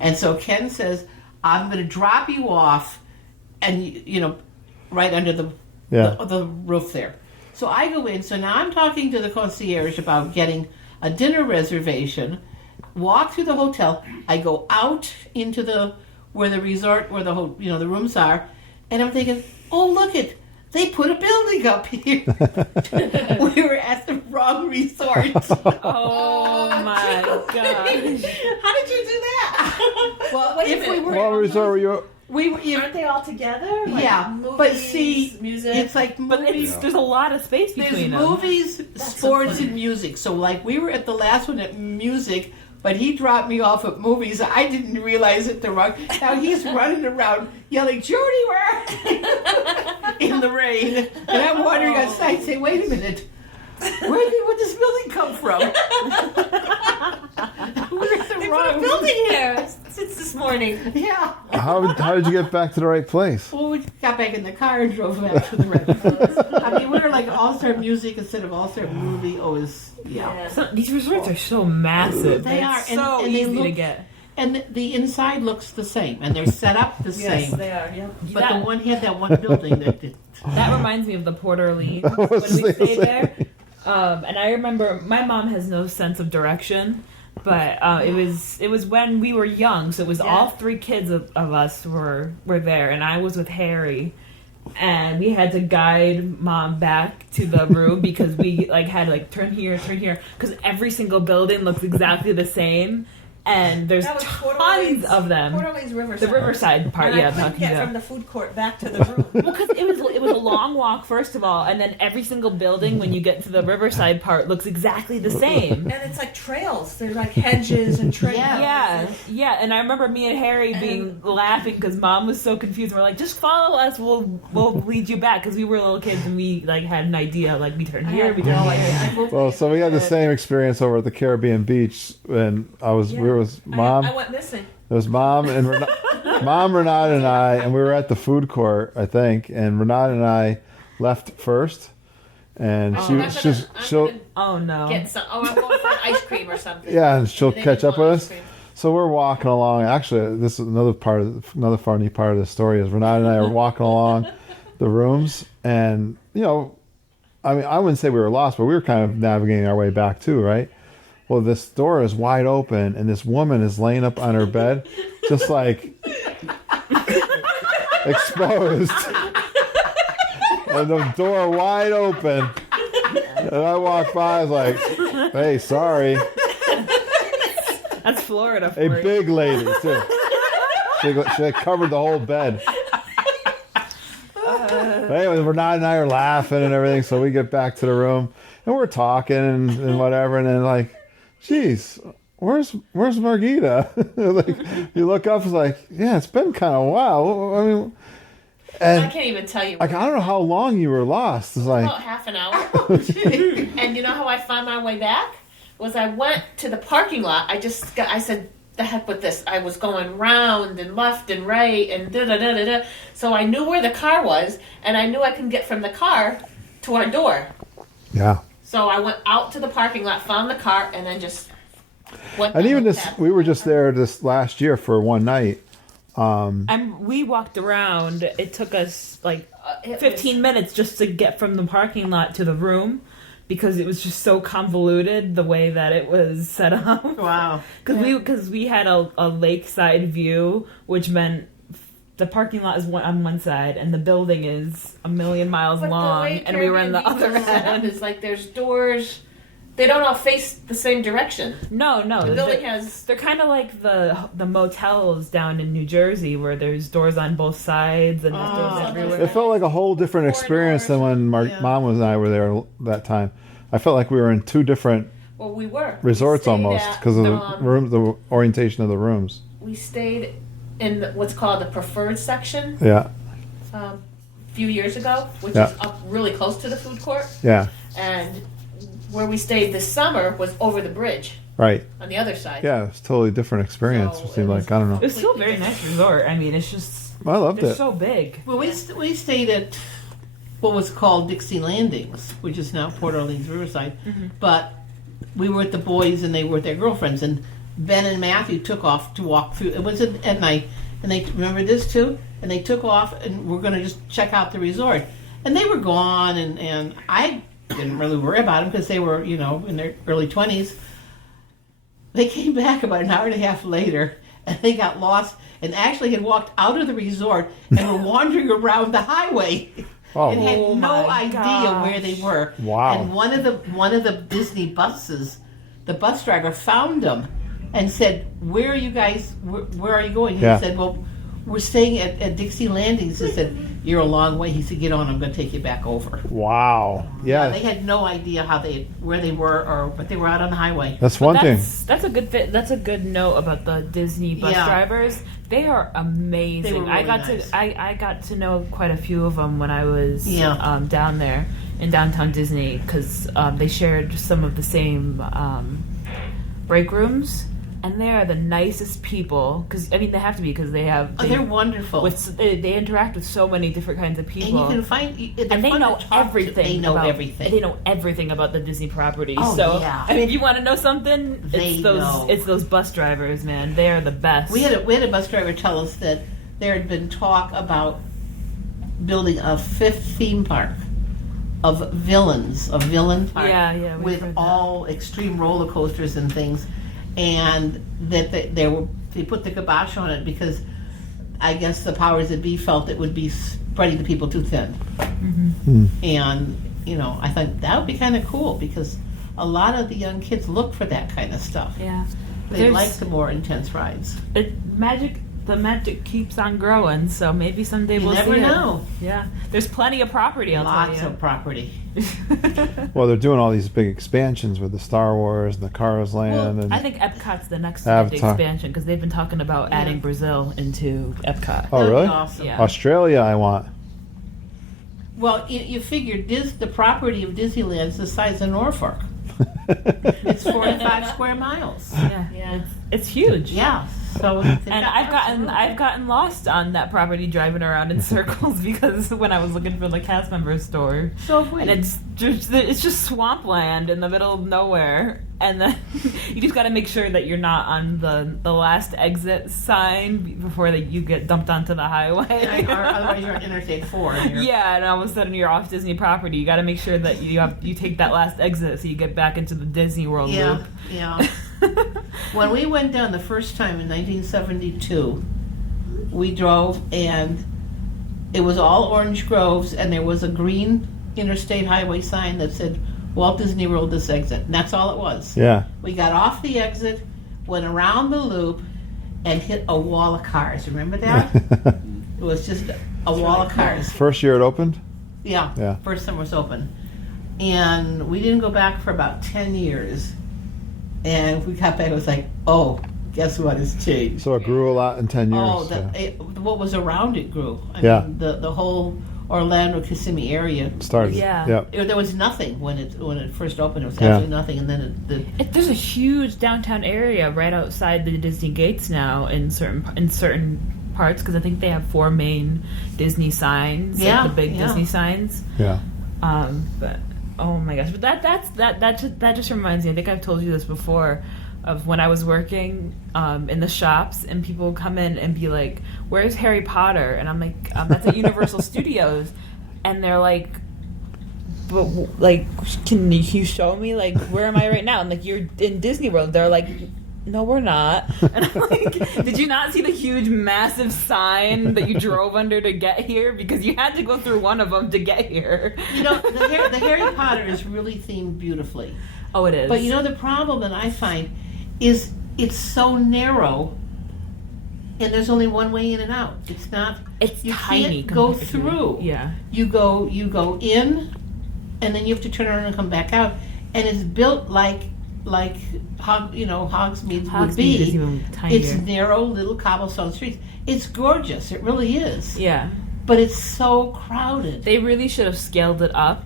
And so Ken says, I'm going to drop you off and, right under the roof there. So I go in. So now I'm talking to the concierge about getting a dinner reservation, walk through the hotel. I go out into the the rooms are, and I'm thinking, oh, look it. They put a building up here. We were at the wrong resort. Oh my gosh. How did you do that? Well, Wait a if we minute. were, What resort were you? we were, Aren't they all together? Like yeah. movies, But see, music. it's like But movies. there's a lot of space There's between them. movies, sports, and music. So, like, we were at the last one at music, but he dropped me off at movies. I didn't realize it the wrong. Now he's running around yelling, "Judy, where?" in the rain, and I'm wandering outside, saying, "Wait a minute, where did this building come from?" We're at the They put wrong a building here since this morning. Yeah. How did you get back to the right place? Well, we got back in the car and drove back to the restaurant. I mean, we were like All-Star Music instead of All-Star Movie. Oh, it was, yeah. These resorts are so massive. They are, It's and- so and they easy to look- get. And the inside looks the same, and they're set up the Yes, same. they are. Yeah. But That- the one had that one building that did. That reminds me of the Port Orleans was when we gonna stayed say. there. And I remember my mom has no sense of direction, but it was when we were young, so it was all 3 kids of us were there, and I was with Harry, and we had to guide Mom back to the room because we had to turn here, because every single building looks exactly the same. and there's That was Port tons Orleans- of them. Port Orleans Riverside. The Riverside part, And yeah. I couldn't talking get about. from the food court back to the room. Well, because it was a long walk, first of all, and then every single building when you get to the Riverside part looks exactly the same. And it's like trails. There's like hedges and trails. Yeah, and I remember me and Harry being laughing because Mom was so confused. We're like, just follow us, we'll lead you back, because we were little kids and we like had an idea, like we turn here, we turn here. Well, so we had the same experience over at the Caribbean beach, and Mom. I went missing. It was Mom and Mom, Renata, and I, and we were at the food court, I think, and Renata and I left first, and she'll Oh no. Get some. Oh, I'm going for an ice cream or something. yeah, and she'll They catch didn't up with want us. ice cream. So we're walking along. Actually, this is another funny part of the story is Renata and I are walking along the rooms, and I mean, I wouldn't say we were lost, but we were kind of navigating our way back too, right? Well, this door is wide open, and this woman is laying up on her bed, just like exposed, and the door wide open. And I walked by, I was like, "Hey, sorry." That's Florida for A you. big lady too. She had covered the whole bed. But anyway, Renata and I are laughing and everything, so we get back to the room and we're talking and whatever, and then like, geez, where's Margita? Like, you look up, it's like, yeah, it's been kind of a while. I mean, and I can't even tell you. like, I don't know how long you were lost. It's like, About half an hour. And you know how I found my way back? Was I went to the parking lot. I said, the heck with this. I was going round and left and right and da-da-da-da-da. So I knew where the car was, and I knew I could get from the car to our door. yeah. So I went out to the parking lot, found the car, and then just went And down even the this, path. we were just there this last year for one night. And we walked around. It took us like It 15 minutes just to get from the parking lot to the room, because it was just so convoluted the way that it was set up. Wow. Because we had a lakeside view, which meant the parking lot is on one side and the building is a million miles But long, the way and we were in the Airbnb other is set up end. is like there's doors. They don't all face the same direction. No, The building has. They're kind of like the motels down in New Jersey, where there's doors on both sides and there's doors everywhere. It felt like a whole different experience than when Mom and I were there that time. I felt like we were in two different Well, we were resorts We stayed almost at, because of the orientation of the rooms. We stayed in what's called the preferred section Yeah, a few years ago, which Yeah. is up really close to the food court. yeah, And where we stayed this summer was over the bridge right. on the other side. Yeah, it's a totally different experience. So It seemed it was like, I don't know. It's still a very nice resort. I mean, it's just I loved they're it. so big. Well, we stayed at what was called Dixie Landings, which is now Port Orleans Riverside. But we were at the boys and they were with their girlfriends. And Ben and Matthew took off to walk through. It was at night. And they remember this too? And they took off and we're going to just check out the resort. And they were gone, and I didn't really worry about them because they were, in their early 20s. They came back about an hour and a half later, and they got lost and actually had walked out of the resort and were wandering around the highway Oh, and had Oh no my idea gosh. where they were. Wow. And one of the Disney buses, the bus driver found them and said, "Where are you guys? Where are you going?" He Yeah. said, "Well, we're staying at Dixie Landings." He said, "You're a long way." He said, "Get on. I'm going to take you back over." wow. They Yeah, had no idea where they were, but they were out on the highway. that's one thing. That's a good that's a good note about the Disney bus Yeah. drivers. They are amazing. They were I really got nice. to I got to know quite a few of them when I was Yeah. down there in downtown Disney, because they shared some of the same break rooms, and they are the nicest people. Because I mean, they have to be, because they have They're wonderful. they interact with so many different kinds of and people. you can find, And they know everything. They know about, everything. They know everything about the Disney property. Oh, so yeah. I mean, if you want to know something, They know. it's those bus drivers, man. They are the best. We had a bus driver tell us that there had been talk about building a fifth theme park of villain park, Yeah, we've with heard that. all extreme roller coasters and things, and that they put the kibosh on it because I guess the powers that be felt it would be spreading the people too thin. And I thought that would be kind of cool because a lot of the young kids look for that kind of stuff. Yeah. They like the more intense rides. The magic keeps on growing, so maybe someday we'll see it. You never know. Yeah. There's plenty of property, I'll tell you. Lots of property. Well, they're doing all these big expansions with the Star Wars and the Cars Land. Well, and I think Epcot's the next Avatar. expansion because they've been talking about adding Brazil into Epcot. Oh, That'd be really? awesome. Yeah. Australia, I want. Well, you figure the property of Disneyland is the size of Norfolk. It's 45 square miles. Yeah. It's huge. Yeah. So And I've gotten lost on that property driving around in circles because when I was looking for the cast member store, So if we, and it's just swampland in the middle of nowhere, and then you just got to make sure that you're not on the last exit sign before that you get dumped onto the highway. or otherwise you're on Interstate 4. And you're, Yeah, and all of a sudden you're off Disney property. You got to make sure that you take that last exit so you get back into the Disney World loop. Yeah. When we went down the first time in 1972, we drove and it was all orange groves and there was a green interstate highway sign that said Walt Disney World this exit. And that's all it was. Yeah. We got off the exit, went around the loop, and hit a wall of cars. Remember that? It was just a wall of cars. First year it opened? Yeah. Yeah. First time it was open. And we didn't go back for about 10 years. And we got back, it was like, oh, guess what has changed? So it grew a lot in 10 years. Oh, yeah. what was around it grew. I Yeah. mean, the whole Orlando Kissimmee area. Started. Yeah. There was nothing when it first opened. It was Yeah. absolutely nothing. And then There's a huge downtown area right outside the Disney gates now in certain parts because I think they have 4 main Disney signs, Yeah, like the big yeah. Disney signs. Yeah. But oh my gosh, but that just reminds me. I think I've told you this before, of when I was working in the shops and people would come in and be like, "Where's Harry Potter?" And I'm like, "That's at Universal Studios," and they're like, "But like, can you show me like where am I right now?" And like, "You're in Disney World." They're like, "No, we're not." And I'm like, "Did you not see the huge, massive sign that you drove under to get here? Because you had to go through one of them to get here." You know, the Harry Potter is really themed beautifully. Oh, it is. But you know, the problem that I find is it's so narrow and there's only one way in and out. It's not. It's you tiny. can't go compared to- through. Yeah. You go in, and then you have to turn around and come back out. And it's built like Hogsmeade would be. Hogsmeade is even tinier. It's narrow little cobblestone streets. It's gorgeous. It really is. Yeah. But it's so crowded. They really should have scaled it up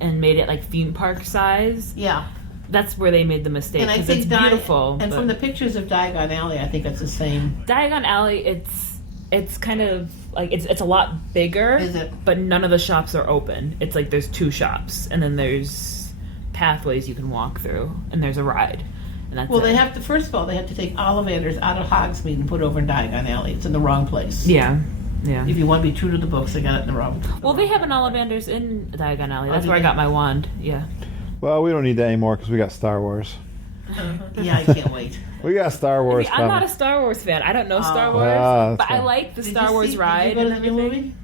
and made it like theme park size. Yeah. That's where they made the mistake And I because think it's beautiful. and but from the pictures of Diagon Alley, I think it's the same. Diagon Alley, it's kind of like it's a lot bigger. Is it? But none of the shops are open. It's like there's 2 shops and then there's pathways you can walk through and there's a ride. And that's Well, it. they have to. First of all, they have to take Ollivanders out of Hogsmeade and put it over in Diagon Alley. It's in the wrong place. Yeah. Yeah. If you want to be true to the books, they got it in the wrong. Well, they have an Ollivanders in Diagon Alley. Oh, That's do where I they? got my wand. Yeah. Well, we don't need that anymore because we got Star Wars. Yeah, I can't wait. We got Star Wars I'm not coming. a Star Wars fan. I don't know Star Oh. Wars, Ah, that's but I fine. like the Did Star you Wars see- ride Did you go to and the new everything. movie?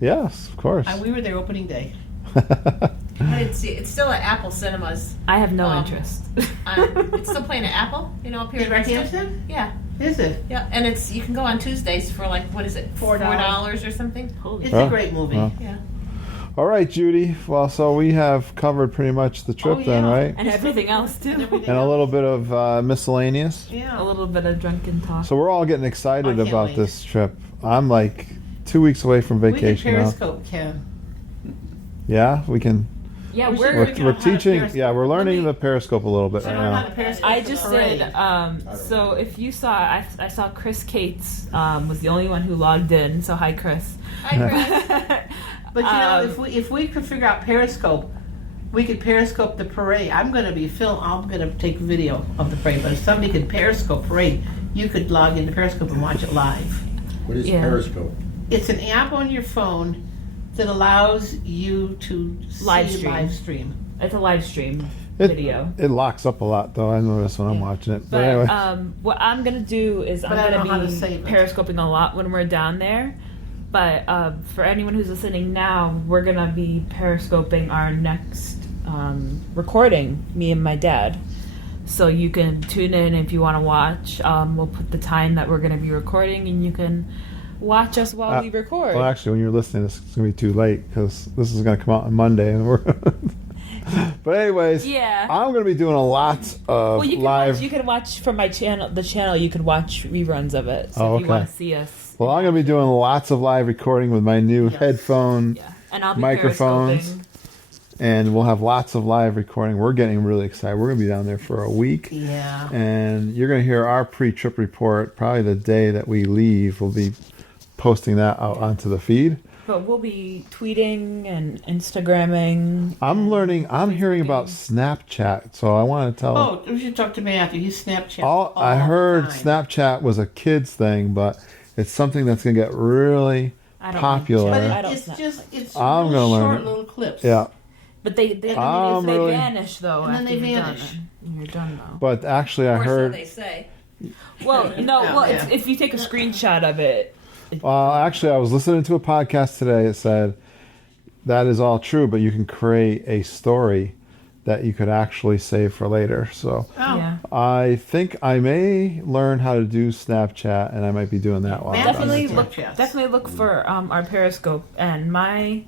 Yes, of course. We were there opening day. I didn't see it. It's still at Apple Cinemas. I have no Um, interest. It's still playing at Apple, up here In in Bristol. Rockhampton? Yeah, Is it? yeah, and you can go on Tuesdays for like what is it, $4 or something? Holy It's Oh, a great movie. oh. Yeah. All right, Judy. Well, so we have covered pretty much the trip Oh, then, yeah. right? and everything else too. Everything And a else. little bit of miscellaneous. Yeah. A little bit of drunken talk. So we're all getting I excited can't about wait. this trip. I'm like 2 weeks away from We could vacation now. Periscope, Ken. Yeah, we can. yeah, we should we're. We're, figure we're out how to teaching. Periscope. Yeah, we're learning Let me- the Periscope a little bit I right don't know how now. to Periscope I the just parade. did. So if you saw, I saw Chris Cates was the only one who logged in. So hi, Chris. Hi, Chris. But you know, if we could figure out Periscope, we could Periscope the parade. I'm going to take video of the parade. But if somebody could Periscope parade, you could log into Periscope and watch it live. What is Yeah. Periscope? It's an app on your phone that allows you to Live see stream. live stream. It's a live stream It, video. it locks up a lot, though. I notice when I'm watching it. But, But anyway, what I'm gonna do is But I I'm don't know how gonna to be save it. periscoping a lot when we're down there. But for anyone who's listening now, we're gonna be periscoping our next recording, me and my dad. So you can tune in if you want to watch. We'll put the time that we're going to be recording, and you can watch us while we record. Well, actually, when you're listening, it's going to be too late because this is going to come out on Monday. And we're but anyways, Yeah. I'm going to be doing a lot of Well, live. you can watch from my channel. The channel, you can watch reruns of it. So if you want to see us. Well, I'm going to be doing lots of live recording with my new headphone And I'll be microphones. periscoping. And we'll have lots of live recording. We're getting really excited. We're going to be down there for a week. Yeah. And you're going to hear our pre-trip report probably the day that we leave. We'll be posting that out onto the feed. But we'll be tweeting and Instagramming. I'm hearing about Snapchat, so I want to tell. Oh, we should talk to Matthew. He's Snapchat. I heard the time. Snapchat was a kid's thing, but it's something that's going to get really popular. But I don't it's snap. it's I'm little gonna learn short it. little clips. Yeah. But they really- vanish though. And then after they you're vanish. Done. You're done though. But actually, I Or so heard. they say. Well, no. Well, Yeah. if you take a screenshot of it. Actually, I was listening to a podcast today. It said that is all true, but you can create a story that you could actually save for later. So Oh. Yeah. I think I may learn how to do Snapchat, and I might be doing that while I'm Definitely down look. Snapchats. Definitely look for our Periscope, and my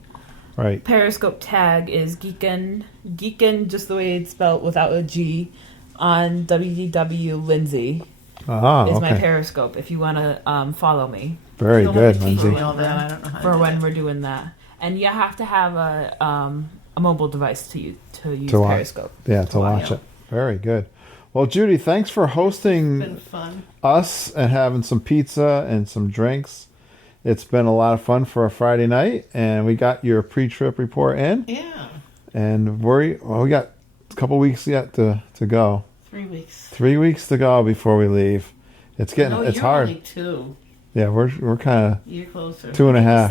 there. Right. Periscope tag is Geekin. Geekin, just the way it's spelled without a G, on WDW Lindsay Ah, is my okay. Periscope. If you want to follow me Very You'll good, have to teach Lindsay. me all that. I don't know how to for do when that. we're doing that, and you have to have a mobile device to use To watch. Periscope. Yeah, to watch it. Very good. Well, Judy, thanks for It's hosting been fun. us and having some pizza and some drinks. It's been a lot of fun for a Friday night, and we got your pre-trip report in, Yeah. and we got a couple weeks yet to go. 3 weeks. 3 weeks to go before we leave. It's getting No, it's you're hard. Only 2. Yeah, we're kind You're closer. of 2.5.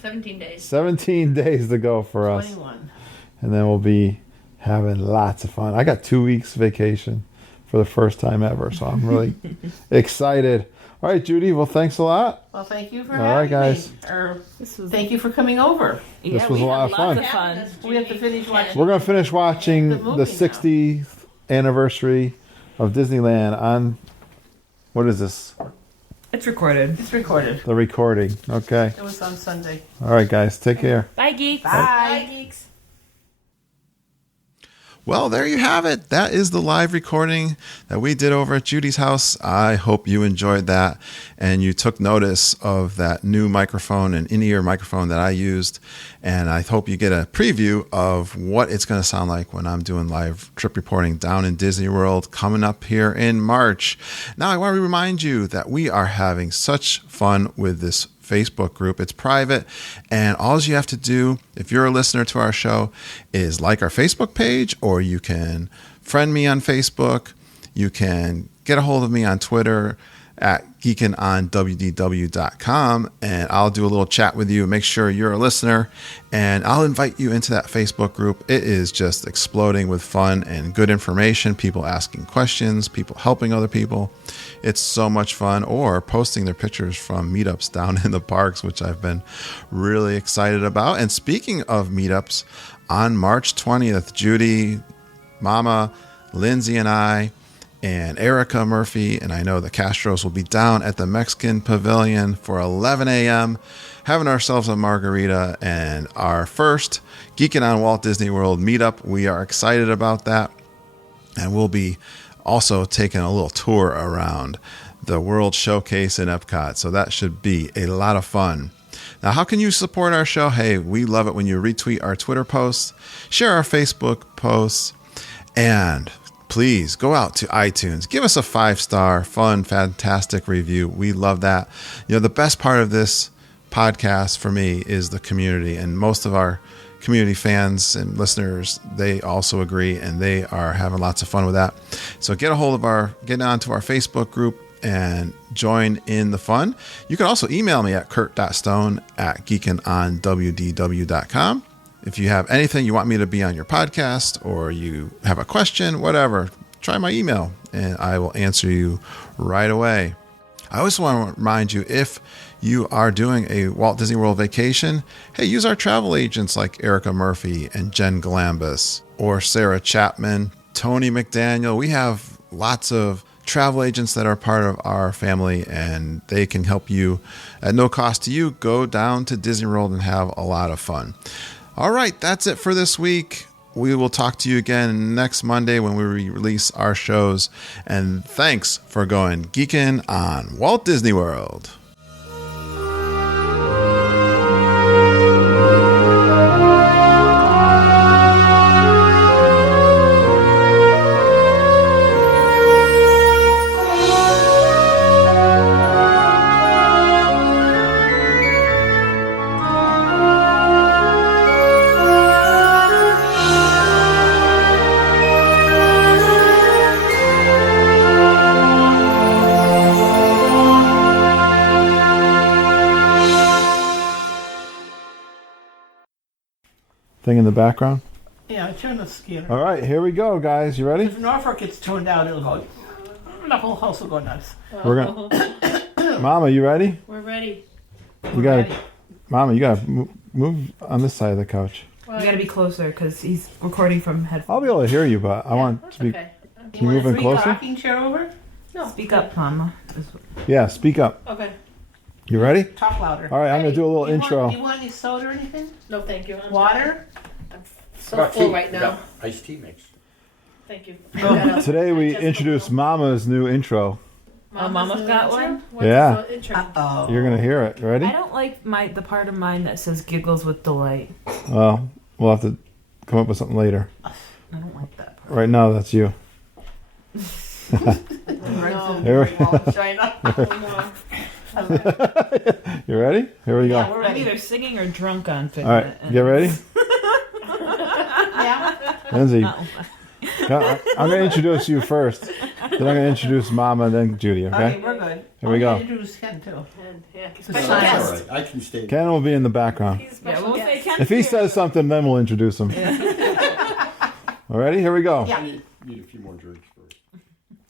17 days. 17 days to go for us, 21. and then we'll be having lots of fun. I got 2 weeks vacation for the first time ever, so I'm really excited. All right, Judy. Well, thanks a lot. Well, thank you for All having right, guys. me. Or This was thank you for coming over. This was a we lot had of fun. Lots of fun. We have to finish watching. We're going to finish watching The the, movie now. 60th anniversary of Disneyland on, what is this? It's recorded. It's recorded. The recording. Okay. It was on Sunday. All right, guys. Take care. Bye, geeks. Bye. Geeks. Well, there you have it. That is the live recording that we did over at Judy's house. I hope you enjoyed that and you took notice of that new microphone and in-ear microphone that I used. And I hope you get a preview of what it's going to sound like when I'm doing live trip reporting down in Disney World coming up here in March. Now, I want to remind you that we are having such fun with this Facebook group. It's private, and all you have to do if you're a listener to our show is like our Facebook page, or you can friend me on Facebook. You can get a hold of me on Twitter at Geekin on WDW.com, and I'll do a little chat with you. Make sure you're a listener, and I'll invite you into that Facebook group. It is just exploding with fun and good information, people asking questions, people helping other people. It's so much fun, or posting their pictures from meetups down in the parks, which I've been really excited about. And speaking of meetups, on March 20th, Judy, Mama, Lindsay, and I, and Erica Murphy, and I know the Castros will be down at the Mexican Pavilion for 11 a.m., having ourselves a margarita and our first Geekin' on Walt Disney World meetup. We are excited about that, and we'll be also taking a little tour around the World Showcase in Epcot, so that should be a lot of fun. Now, how can you support our show? Hey, we love it when you retweet our Twitter posts, share our Facebook posts, and please go out to iTunes. Give us a 5-star, fun, fantastic review. We love that. You know, the best part of this podcast for me is the community, and most of our community fans and listeners, they also agree, and they are having lots of fun with that. So get onto our Facebook group and join in the fun. You can also email me at kurt.stone@geekinonwdw.com. If you have anything you want me to be on your podcast, or you have a question, whatever, try my email and I will answer you right away. I also want to remind you, if you are doing a Walt Disney World vacation, hey, use our travel agents like Erica Murphy and Jen Galambus or Sarah Chapman Tony McDaniel. We have lots of travel agents that are part of our family, and they can help you at no cost to you. Go down to Disney World and have a lot of fun. All right, that's it for this week. We will talk to you again next Monday when we release our shows. And thanks for going Geekin' on Walt Disney World. Thing in the background. Yeah, turn the scanner. All right, here we go, guys. You ready? If Norfolk gets toned out, it'll go. The whole house will go nuts. We're gonna. Mama, you ready? We're ready. You gotta, Mama, you gotta move on this side of the couch. You gotta be closer because he's recording from headphones. I'll be able to hear you, but I want to be. Okay. Can you move in closer? Rocking chair over? No. Speak up, Mama. Yeah, speak up. Okay. You ready? Talk louder. All right, I'm gonna do a little You intro. you want any soda or anything? No, thank you. Water? I'm so full right now. Iced tea mix. Thank you. Today we introduced Mama's new intro. Mama's got one? Yeah. Oh. You're gonna hear it. Ready? I don't like the part of mine that says giggles with delight. Well, we'll have to come up with something later. I don't like that part. Right now, that's you. No. Here we- China. You ready? Here we go. Yeah, we're I'm ready. either singing or drunk on All Figment. right, get ready, Yeah. Lindsay. No. I'm gonna introduce you first. Then I'm gonna introduce Mama, then Judy. Okay, Okay? we're good. Here we go. Introduce Ken too. And, yeah, It's special fine. guest. All right, I can stay. Ken will be in the background. He's a Yeah, special we'll say guest. Ken. If he says something, then we'll introduce him. All righty, here we go. Yeah. Need a few more drinks.